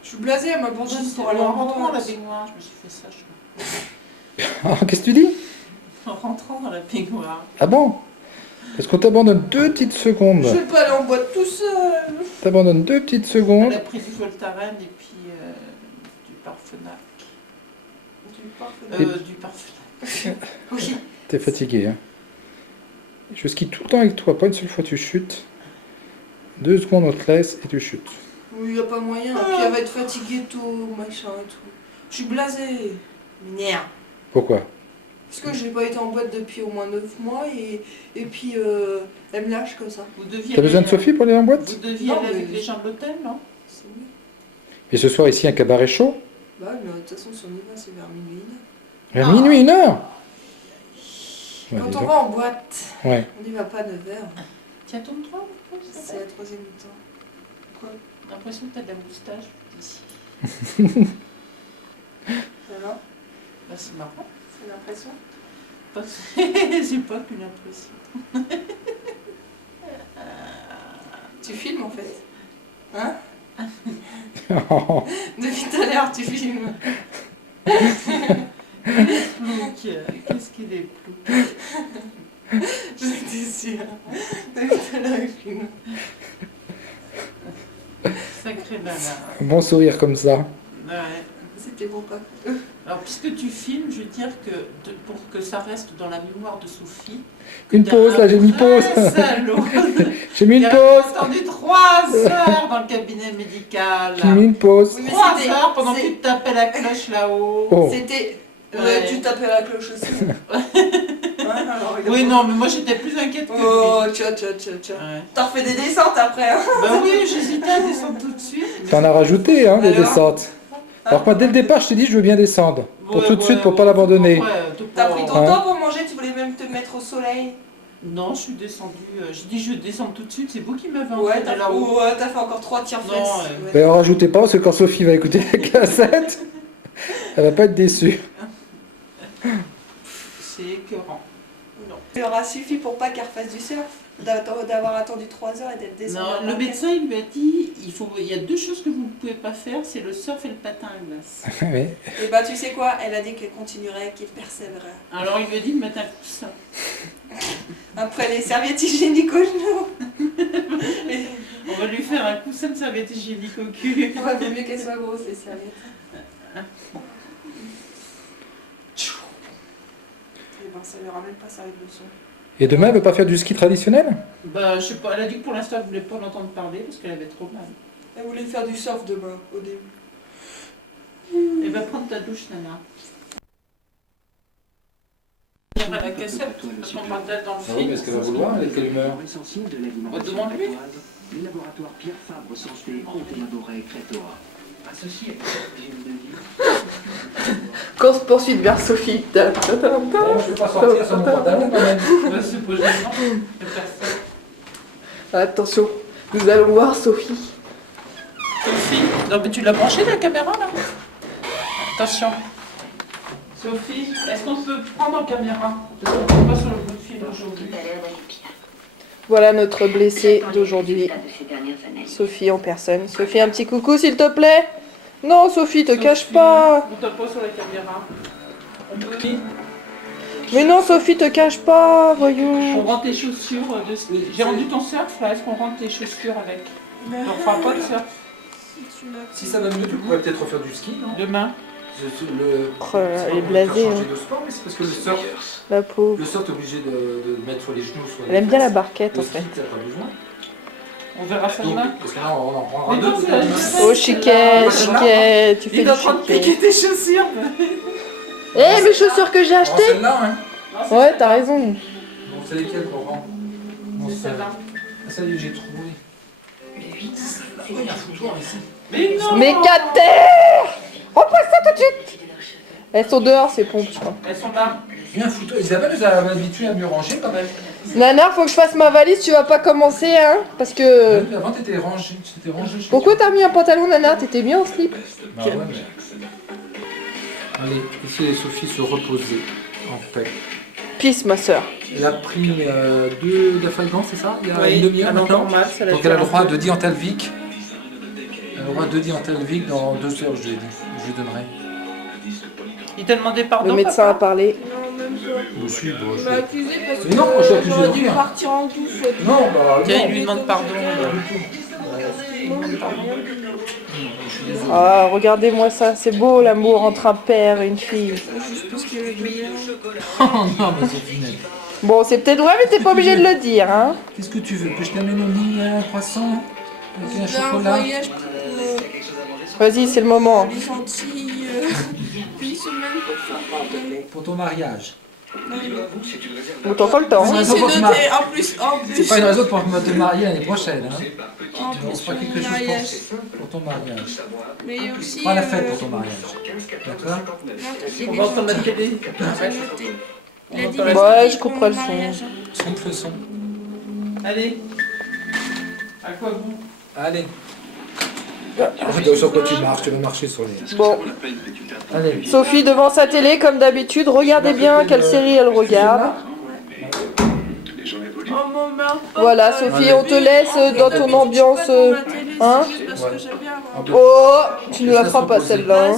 Je suis blasée, elle m'abandonne pour aller en en rentrant à la boîte. baignoire, je me suis fait ça, je Ah, qu'est-ce que tu dis? crois. En rentrant dans la baignoire. Ah bon? Parce qu'on t'abandonne 2 petites secondes. Je vais pas aller en boîte tout seul. T'abandonnes 2 petites Elle secondes. a pris du Voltaren et puis du Parfenac. Du Parfenac. Oui. T'es fatigué, hein? Je skie tout le temps avec toi, pas une seule fois tu chutes. 2 secondes on te laisse et tu chutes. Oui, il n'y a pas moyen. Puis elle va être fatiguée, tout, machin et tout. Je suis blasée. Merde. Pourquoi? Parce que j'ai pas été en boîte depuis au moins 9 mois et puis elle me lâche comme ça. Vous deviez T'as besoin de Sophie pour aller en boîte? Vous deviez Non, aller avec mais- les gens de l'hôtel, non? C'est mieux. Et ce soir ici un cabaret chaud? Bah, mais de toute façon, si on y va, c'est vers minuit. Vers minuit, 1h? Quand on va en boîte, Ouais. on n'y va pas à 9h. Tiens, tourne 3 C'est la 3e mi-temps. Quoi? J'ai l'impression que t'as de la moustache ici. Alors? Bah, c'est marrant. C'est l'impression? C'est pas qu'une impression. Tu filmes en fait? Hein? Depuis tout à l'heure, tu filmes. Qu'est-ce qu'il est plouc? J'étais sûre. Depuis tout à l'heure, il filme. Sacré nana. Bon sourire comme ça. Ouais. C'était bon pas. Alors, puisque tu filmes, je veux dire que pour que ça reste dans la mémoire de Sophie. Une pause, là, j'ai mis pause. Salaud. J'ai mis une Il a pause. attendu 3 heures dans le cabinet médical. J'ai mis une pause. Oui, mais 3 c'était- heures pendant que c'est- tu tapais la cloche là-haut. Oh. C'était. Ouais. Tu tapais la cloche aussi. Ouais, alors, il a Oui, pas- non, mais moi j'étais plus inquiète que lui. Oh, tiens. Ouais. T'as refait des descentes après, hein? Bah oui, j'hésitais à descendre tout de suite. T'en as rajouté, hein, des Alors descentes. Alors moi, dès le départ, je t'ai dit, je veux bien descendre. Pour Ouais, tout de suite, pour ouais, pas l'abandonner. ouais, T'as pris ton Hein? temps pour manger, tu voulais même te mettre au soleil. Non, je suis descendue. J'ai dit je vais descendre tout de suite, c'est vous qui m'avez Ouais, entraîné là-haut. t'as fait encore 3 tirs Non, fesses. ouais. Mais en rajoutez pas, parce que quand Sophie va écouter la cassette, elle va pas être déçue. C'est écœurant. Non. Il aura suffi pour pas qu'elle refasse du surf, d'avoir attendu 3 heures et d'être descendue. Non, le médecin il lui a dit il y a 2 choses que vous ne pouvez pas faire, c'est le surf et le patin à glace. Oui. Et bah tu sais quoi, elle a dit qu'elle continuerait, qu'elle persévérerait. Alors il lui a dit de mettre un coussin. Après les serviettes hygiéniques au genou. On va lui faire un coussin de serviette hygiénique au cul. Ouais, vaut mieux qu'elles soient grosses les serviettes. Et ben ça lui aura même pas servi de leçon. Et demain, elle veut pas faire du ski traditionnel? Bah je sais pas, elle a dit que pour l'instant elle voulait pas l'entendre parler parce qu'elle avait trop mal. Elle voulait faire du surf demain, au début. Elle va prendre ta douche, Nana. Il y a pas la cassette, parce qu'on parle d'elle dans le film. elle est de quelle humeur? Demande-lui. Les laboratoires Pierre Fabre Santé ont élaboré Crétoa. Associé à une de vie. Course poursuite vers Sophie. Je vais pas sortir sans mon pantalon quand même. Bah, c'est pas gênant, il y a personne. Attention, nous allons voir Sophie. Sophie, non mais tu l'as branché la caméra là? Attention. Sophie, est-ce qu'on peut prendre en caméra? Parce qu'on ne peut pas sur le bout de fil aujourd'hui. Voilà notre blessée d'aujourd'hui. Sophie en personne. Sophie, un petit coucou s'il te plaît. Non, Sophie, te cache pas. On tape pas sur la caméra. On peut... Mais non, Sophie, te cache pas, On voyons. rentre tes chaussures de... J'ai rendu ton surf là, est-ce qu'on rentre tes chaussures avec? On fera pas de surf. Si ça va mieux, tu pourrais peut-être refaire du ski, non? Demain. Oh, elle est blasée. Hein. De sport, mais c'est parce que le surf, la pauvre. Le surf, t'es obligé de mettre sur les genoux. Sur Elle aime bien la barquette en fait. T'as pas besoin. On verra ça demain. Parce que là, on en prendra deux. Oh, chiquet, chiquet, tu fais Il est en train de piquer tes chaussures. Eh, mes chaussures que j'ai achetées. Celle-là, hein. Ouais, t'as raison. Bon, c'est lesquelles qu'on vend? C'est celle-là. Celle que j'ai trouvée. Mais vite, il y a un foutoir ici. Mais non. Mais Cater, repasse ça tout de suite. Elles sont dehors, ces pompes, je crois. Elles sont là. Viens, foutoir. Isabelle nous a habitué à mieux ranger quand même. Nana, faut que je fasse ma valise, tu vas pas commencer, hein. Parce que... Oui, avant, t'étais rangé. Pourquoi t'as mis un pantalon, Nana? T'étais bien en slip. Bah ouais, mais... Allez, laissez Sophie se reposer en paix. Peace, ma soeur. Elle a pris 2 Dafalgan, c'est ça? Il y a Oui, une demi-heure maintenant. normal, ça l'a Donc fait elle a le un droit peu. de Diantalvic. Elle a le droit de Diantalvic dans 2 heures, je lui ai dit. Je lui donnerai. Il t'a demandé pardon. Le médecin a parlé. Je suis bon. Il m'a accusé parce que... Mais non, je suis accusé de dire. Partir en douce. Non, bah... Tiens, non. il lui demande pardon. Ah, regardez-moi ça, c'est beau l'amour entre un père et une fille. Juste parce qu'il est Oh non, mais c'est final. Bon, c'est peut-être vrai, mais t'es pas obligé de le dire, hein. Qu'est-ce que tu veux? Que je t'amène au lit un croissant? Avec un chocolat? voyage Vas-y, c'est le moment. gentil, une semaine pour faire pardonner. Pour ton mariage. Bon, t'as encore le temps. C'est une Hein. raison pour te marier. En plus. C'est pas une raison pour te marier l'année prochaine. Hein. En On plus, se fera pour quelque mon chose mariage. pour ton mariage. Mais aussi. Pas la fête pour ton mariage. D'accord? On va entendre la télé. Il a dit Ouais, je couperai le son. Sonne le son. Allez. À quoi bon? Allez. Regarde sur quoi tu marches, tu vas marcher sur les... Bon. Allez. Sophie devant sa télé, comme d'habitude. Regardez bien quelle série elle regarde. Voilà, Sophie, on te laisse dans ton ambiance. Hein? Oh, tu ne la feras pas celle-là. Hein.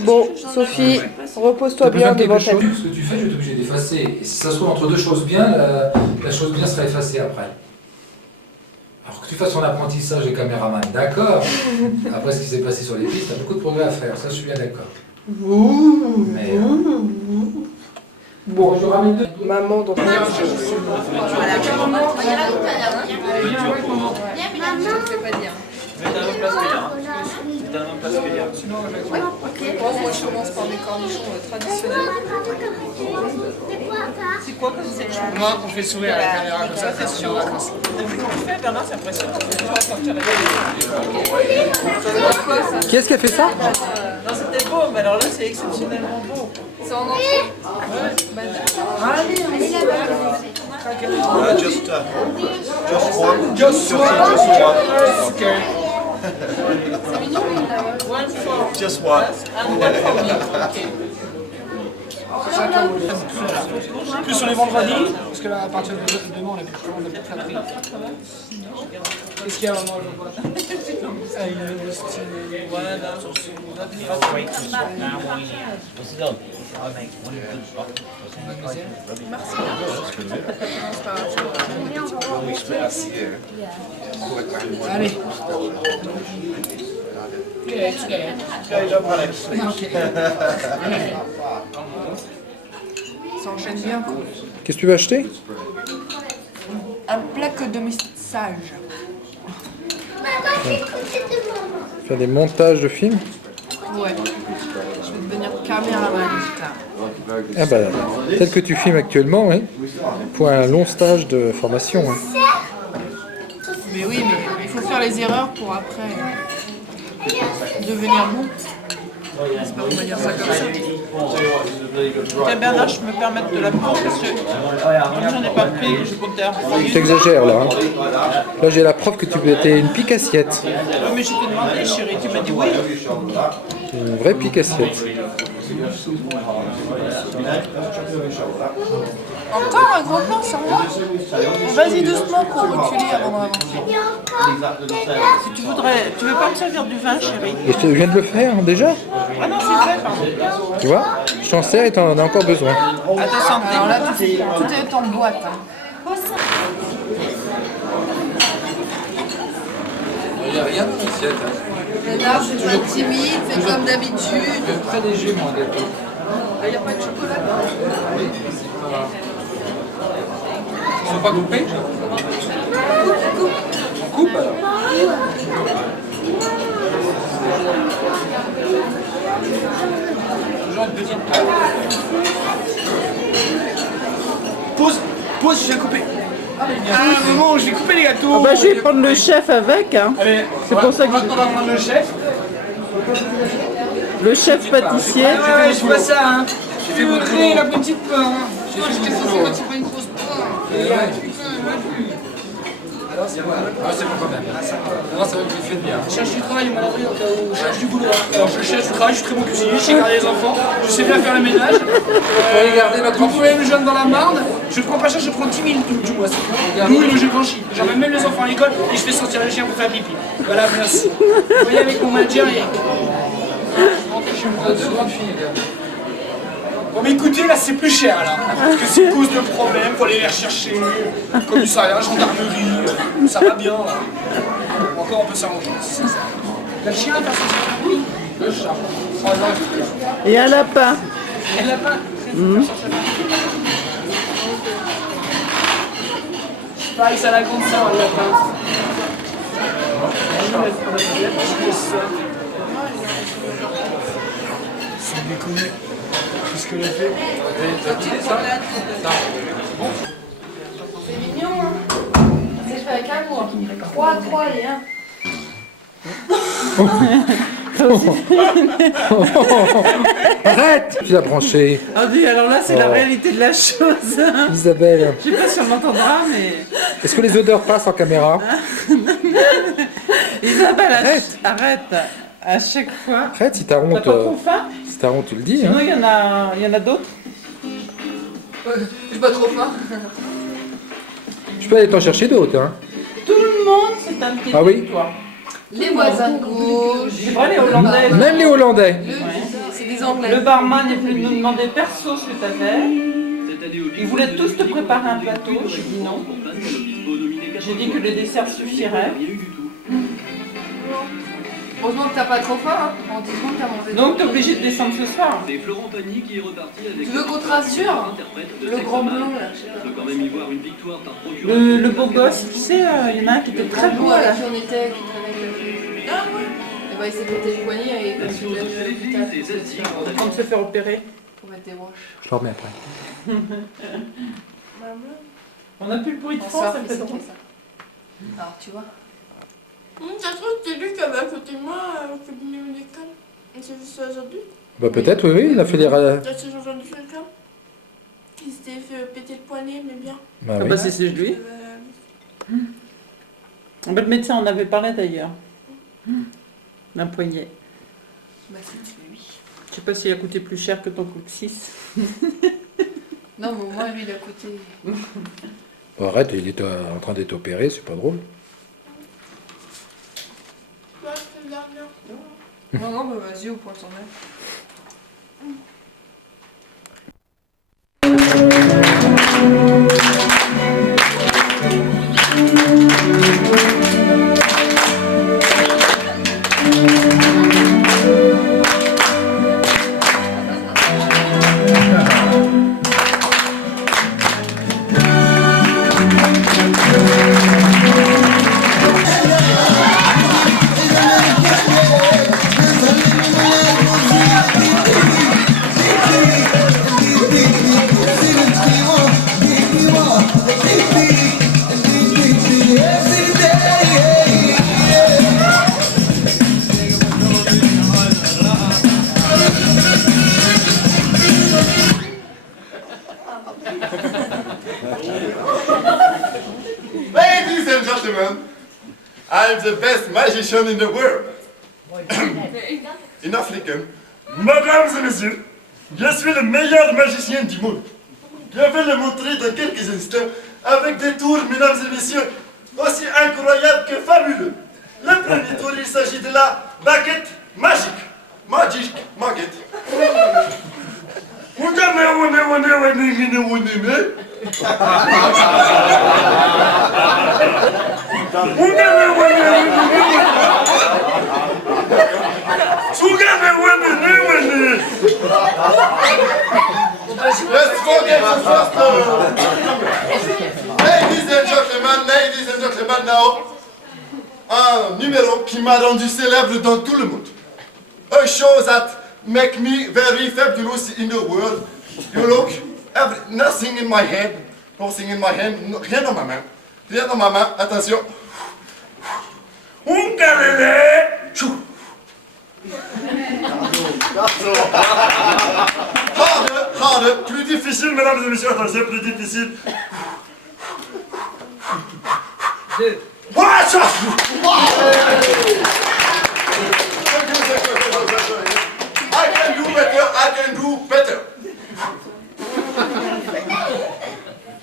Bon, Sophie, repose-toi bien devant ta télé. Ce que tu fais, je vais t'obliger d'effacer. Et si ça se trouve entre deux choses bien, la chose bien sera effacée après. Alors que tu fasses ton apprentissage de caméraman, d'accord. Après ce qui s'est passé sur les pistes, tu as beaucoup de progrès à faire, ça je suis bien d'accord. Mais... Bon, je ramène deux. Maman dans sa Mais t'as la même place que hier. T'as la même place que hier. Moi, je commence par des cornichons traditionnels. C'est quoi comme c'est chaud? Moi, on fait sourire à la caméra comme ça, c'est sûr. fait, Bernard, c'est impressionnant. Qui a fait ça? Non, c'était beau, mais alors là, c'est exceptionnellement beau. C'est en entrée? Just one. Okay. One for Just one. and one for me. Plus sur les vendredis, parce que là, à partir de demain, on a plus de flatterie. Qu'est-ce qu'il y a vraiment Ah, il est le style. Voilà, Allez. Ça enchaîne bien, quoi. Qu'est-ce que tu veux acheter? Un plaque de message. Faire des montages de films? Ouais. Je vais devenir caméraman. Ah bah, tel que tu filmes actuellement, oui. Pour un long stage de formation. Hein. Mais oui, mais il faut faire les erreurs pour après devenir bon. J'espère qu'on va dire ça comme ça. Tiens, Bernard, je me permets de la prendre parce que comme j'en ai pas pris, je compte terre. Tu t'exagères là. Hein. Là j'ai la preuve que tu étais une pique assiette. Mais je t'ai demandé, chérie, tu m'as dit oui. Une vraie pique assiette. Encore un gros plan sur moi? Vas-y doucement pour reculer avant d'avancer. Si tu voudrais, tu veux pas me servir du vin, chérie? Et je viens de le faire hein, déjà. Ah non, c'est fait, pardon. Tu vois? Je t'en sers et t'en as encore besoin. À ta santé. Alors là, tout est en boîte. Hein. Il n'y a rien dans l'assiette. Hein. Là, c'est pas timide, c'est comme d'habitude. C'est très léger, mon gâteau. Il n'y a pas de chocolat. Oui, c'est pas... Ils sont pas coupés? On coupe alors. Toujours une petite plaque. Pause, je vais couper. Ah, maman, je vais couper les gâteaux. Ah bah, je vais prendre le chef avec. Hein. C'est pour ça que maintenant on va prendre le chef. Le chef pâtissier. Ah ouais, je vois ça. Hein. J'ai fait voudrer la petite pain. Moi, je fais ça, c'est pas une grosse poire. Ah, c'est bon quand même. Non, ça va que vous faites bien. Je cherche du travail, mon abri, au cas où je cherche du boulot. Alors, je cherche du travail, je suis très bon cuisinier, je sais garder les enfants, je sais bien faire le ménage. Vous pouvez me joindre dans la Marne, je prends pas cher, je prends 10 000 du mois. Nous, le jeu franchi. J'emmène même les enfants à l'école et je fais sortir les chiens pour faire pipi. Voilà, merci. Vous voyez avec mon manager et... Je suis une deux grandes filles. Bon mais écoutez, là c'est plus cher là, parce que c'est cause de problèmes, faut aller les rechercher, commissariat, gendarmerie, ça va bien là. Encore on peut s'arranger, c'est ça. Le chien, oui. Le chat. Et un lapin. Et le lapin. Pareil, ça la compte ça, le lapin. Sans déconner. Qu'est-ce que j'ai fait? C'est mignon, hein. C'est fait avec amour. 3 et 1. Arrête! Tu l'as branché. Ah oui, alors là, c'est la réalité de la chose. Isabelle. Je sais pas si on m'entendra, mais... Est-ce que les odeurs passent en caméra? Isabelle, arrête. À chaque fois. Arrête, si t'as honte. T'as pas trop faim? Si t'as honte, tu le dis. Sinon, Hein. il y en a d'autres. J'ai pas trop faim. Tu peux aller t'en chercher d'autres. Hein. Tout le monde s'est inquiété Ah oui? de toi. Les voisins de gauche. C'est vrai, les Hollandais. Même les Hollandais. C'est des Anglais. Le barman est venu nous demander perso ce que t'as fait. Ils voulaient tous te préparer un plateau. J'ai dit non. J'ai dit que le dessert suffirait. Heureusement que t'as pas trop faim, hein. En 10 secondes, t'as mangé. Donc t'es obligé de descendre ce soir. C'est Florent Pagny qui est reparti avec... Tu veux qu'on te rassure? Le grand blond, là. On peut quand même y voir une victoire par procuration. Le beau gosse, tu sais, il y en a un qui était très beau. Avec qui on était, qui traînait avec la fille. Ah ouais. Et bah il s'est pété le poignet et il a su On se faire opérer. pour mettre des roches. Je le remets après. On a plus le bruit de fond, ça me fait drôle. Alors tu vois. Ça se trouve, c'est lui qui avait à côté de moi au cabinet médical. On s'est vu ça aujourd'hui. Bah peut-être, oui, il a fait les... T'as déjà entendu quelqu'un qui s'était fait péter le poignet, mais bien. Bah, Ah oui. bah c'est lui. Le médecin en avait parlé d'ailleurs. D'un poignet. Bah c'est lui. Je sais pas s'il a coûté plus cher que ton coccyx. Non mais au moins lui il a coûté. Bon, arrête, il est en train d'être opéré, c'est pas drôle. Ouais, c'est le dernier. Non non bah vas-y au point t'en es. Ladies and gentlemen, I'm the best magician in the world. In African. Mesdames et messieurs, je suis le meilleur magicien du monde. Je vais le montrer dans quelques instants avec des tours, mesdames et messieurs, aussi incroyables que fabuleux. Le premier tour, il s'agit de la baguette magique. Magique, baguette. qui m'a rendu célèbre dans tout le monde. A show that make me very fabulous in the world. You look, nothing in my hand, rien dans ma main. Rien dans ma main, attention. Harder, plus difficile, mesdames et messieurs, attention, plus difficile. I can do better.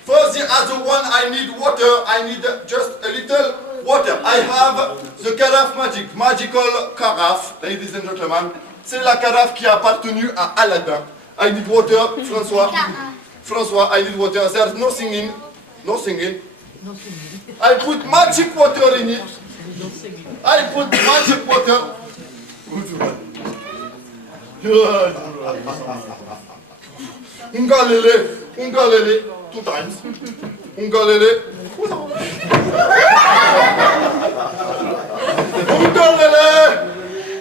For the other one, I need water. I need just a little water. I have the carafe magical carafe, ladies and gentlemen. C'est la carafe qui a appartenu à Aladdin. I need water, François, I need water. There's no singing. I put magic water in it. Ungalele, 2 times. Ungalele.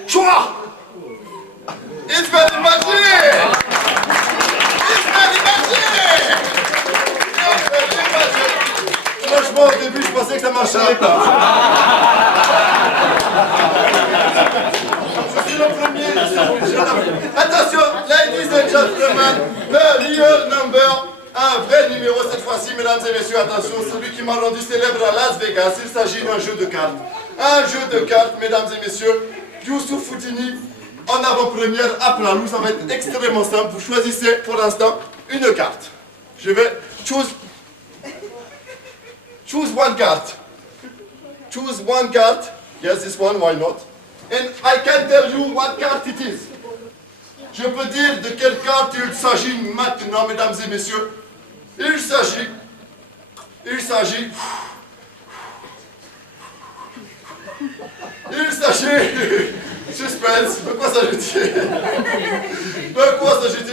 Chouah! It's very magic! Franchement, au début, je pensais que ça marcherait pas. Je suis le premier. Attention, ladies and gentlemen, the real number, un vrai numéro cette fois-ci, mesdames et messieurs, attention, celui qui m'a rendu célèbre à Las Vegas. Il s'agit d'un jeu de cartes. Un jeu de cartes, mesdames et messieurs. Youssouf Foutini, en avant-première à Plalou, ça va être extrêmement simple. Vous choisissez pour l'instant une carte. Je vais choose one card. Choose one card. Yes, this one, why not? And I can tell you what card it is. Je peux dire de quelle carte il s'agit maintenant, mesdames et messieurs. Il s'agit. Suspense. De quoi s'agit-il?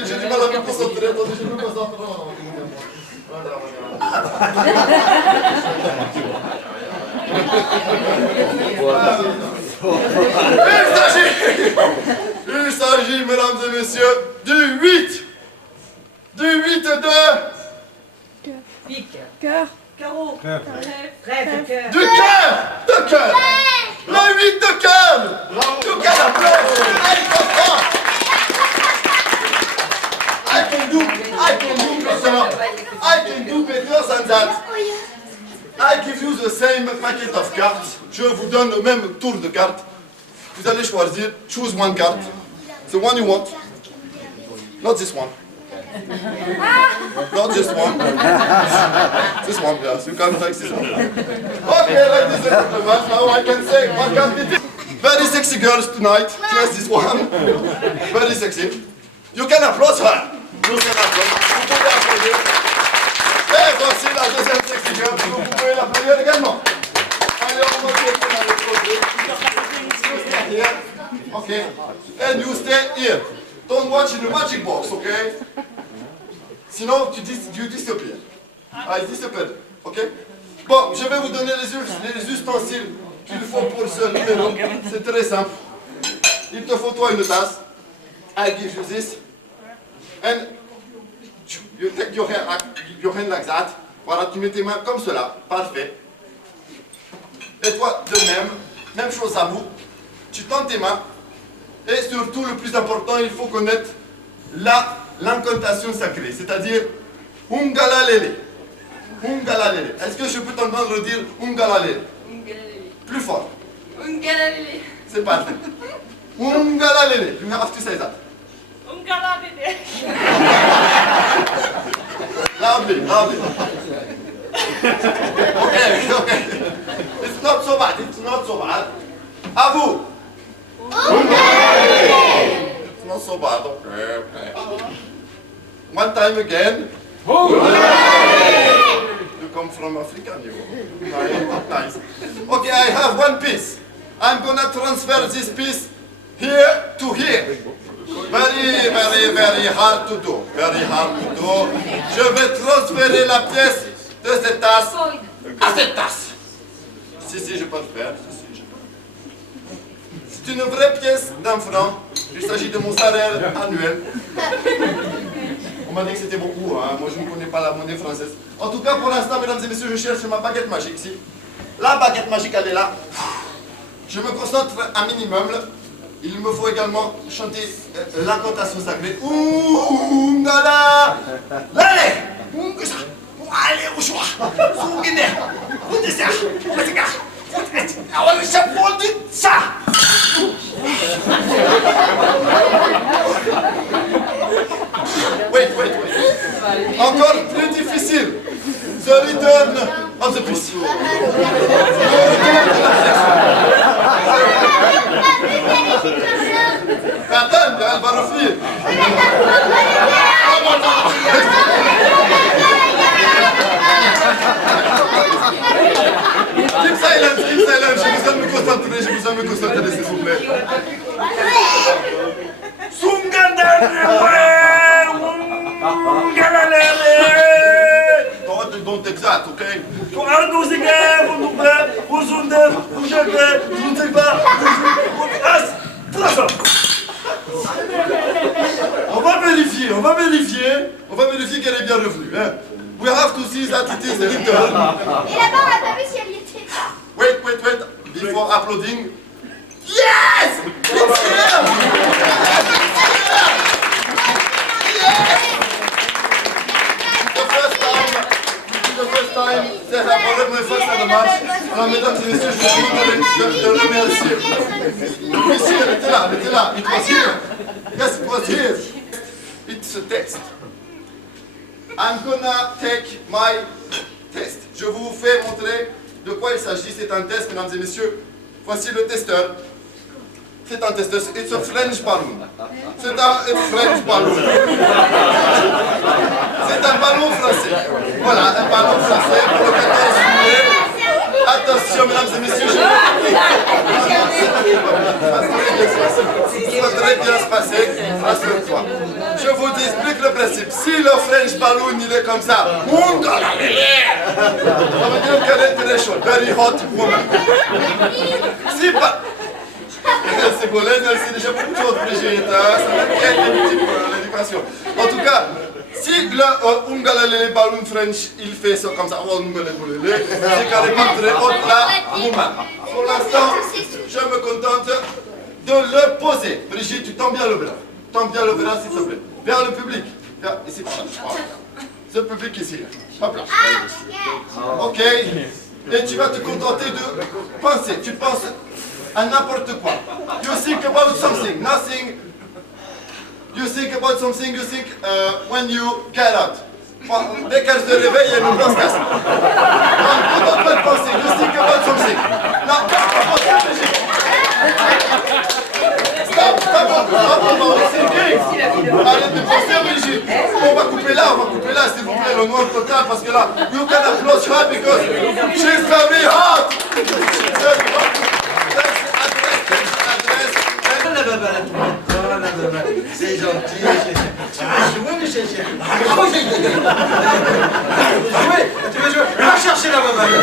J'ai du mal à me concentrer. Attendez, je me concentre. Il s'agit, mesdames et messieurs, du 8. Du 8 de... Cœur. Carreau. Trèfle. Du cœur. De cœur. Le 8 de cœur. Du cœur. I can do better than that. I give you the same packet of cards. Je vous donne le même tour de cartes. Vous allez choisir, choose one card. The one you want. Not this one. Not this one. This one, yes. You can take this one. Okay, ladies and gentlemen, now I can say one card it is. Very sexy girls tonight. Yes, this one. Very sexy. You can applaud her. You can applaud. Vous pouvez applaudir. Et voici la deuxième sexy girl. Vous pouvez l'applaudir également. Allez, on va here. Okay. And you stay here. Don't watch in the magic box, okay? Sinon, you disappear. I disappear, okay? Bon, je vais vous donner les ustensiles qu'il faut pour ce numéro. C'est très simple. Il te faut toi une tasse. I give you this. And you take your hand like that. Voilà, tu mets tes mains comme cela. Parfait. Et toi, de même. Même chose à vous. Tu tends tes mains. Et surtout, le plus important, il faut connaître l'incantation sacrée. C'est-à-dire, Ungalalele. Ungalalele. Est-ce que je peux t'entendre dire Ungalalele? Plus fort. Ungalalele. C'est parfait. Ungalalele. You have to say that. Ungalalele. Loudly. Okay. It's not so bad. À vous. It's not so bad. Okay. One time again. You come from Africa, you. Nice. Okay, I have one piece. I'm gonna transfer this piece here to here. Very hard to do. Je vais transférer la pièce de cette tasse à cette tasse. Si, je peux le faire. C'est une vraie pièce d'un franc. Il s'agit de mon salaire annuel. On m'a dit que c'était beaucoup, hein. Moi je ne connais pas la monnaie française. En tout cas, pour l'instant, mesdames et messieurs, je cherche ma baguette magique ici. La baguette magique, elle est là. Je me concentre un minimum. Il me faut également chanter l'incantation sacrée. Oungala! Allez! Allez, au choix! Sougine! Oudessa! Oudessa! Oudessa! Oudessa! Wait. Encore plus difficile. The return of the piece. Attends, elle va revenir. Keep silence. J'ai besoin de me concentrer, s'il vous plaît. Don't exact, okay? On va vérifier qu'elle est bien revenue. Hein? We have to see that it is the return. Et là-bas, on n'a pas vu si elle y était. Wait. Before uploading. Yes! It's here! The first time, c'est la première fois que ça marche. Alors, mesdames et messieurs, je vous demande de remercier. Ici, elle était là. It was here. Yes, it was here. It's a test. I'm gonna take my test. Je vous fais montrer de quoi il s'agit. C'est un test, mesdames et messieurs. Voici le testeur. C'est un testeur. It's a French balloon. C'est un French balloon. C'est un ballon français. Voilà, un ballon français pour le 14 juillet. Attention, mesdames et messieurs, ça va très bien se passer. Rassure-toi. Je vous explique le principe. Si le French balloon il est comme ça, ça veut dire qu'elle est très chaude. Very hot woman. Si pas. C'est Bolène, elle sait déjà beaucoup de choses, Brigitte. Ça m'inquiète un petit peu l'éducation. En tout cas, si le Ungalele Balloon French, il fait ça comme ça, c'est carrément très haute la woman. Pour l'instant, je me contente de le poser. Brigitte, tu tends bien le bras. Tends bien le bras, s'il te plaît. Vers le public. Vers ici. Ce public ici. Hop là. Ok. Et tu vas te contenter de penser. Tu penses à n'importe quoi. You think about something. Nothing. You think about something. You think when you get out. Dès qu'elle se réveille, elle nous pense casse. Donc, pas de penser. You think about something. Non, pas penser. Stop. Arrête de penser, Brigitte. On va couper là, s'il vous plaît, le noir total, parce que là, you can approach her because she's very hot. C'est gentil. Tu veux jouer, Michel? Tu veux jouer? Va chercher la baballe.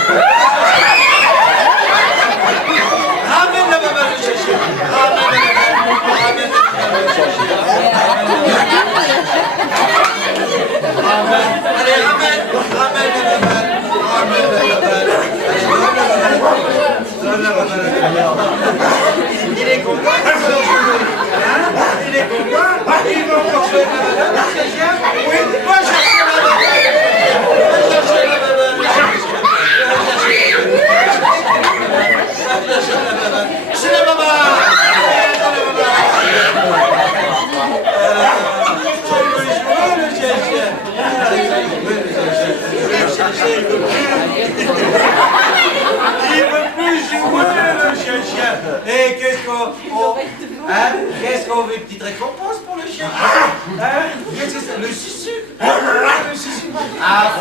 Ramène la baballe, Michel. Ramène Allez, ramène la baballe. Donne la baballe. Il est content. Il est content. Il va encore jouer la baballe. Oui, va chercher la baballe. C'est la baballe. Il veut plus jouer le chien. Et qu'est-ce qu'on veut? Une petite récompense pour le chien? Qu'est-ce que c'est? Le susu. Le susu. Ah,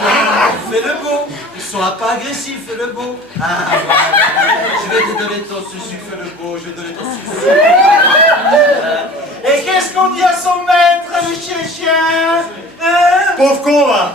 fais le beau. Sois pas agressif, fais le beau. Ah, je vais te donner ton susu, fais le beau. Je vais te donner ton susu. Et qu'est-ce qu'on dit à son maître, le chien? Pauvre con, va.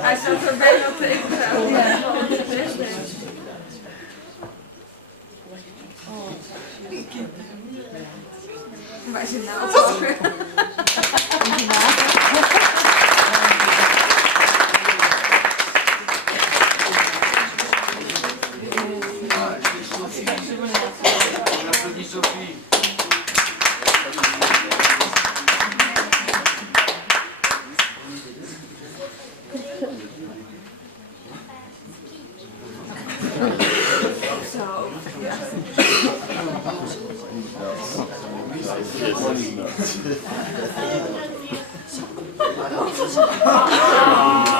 Hij zat er bijna tegen te houden. Waar is het nou? Ah.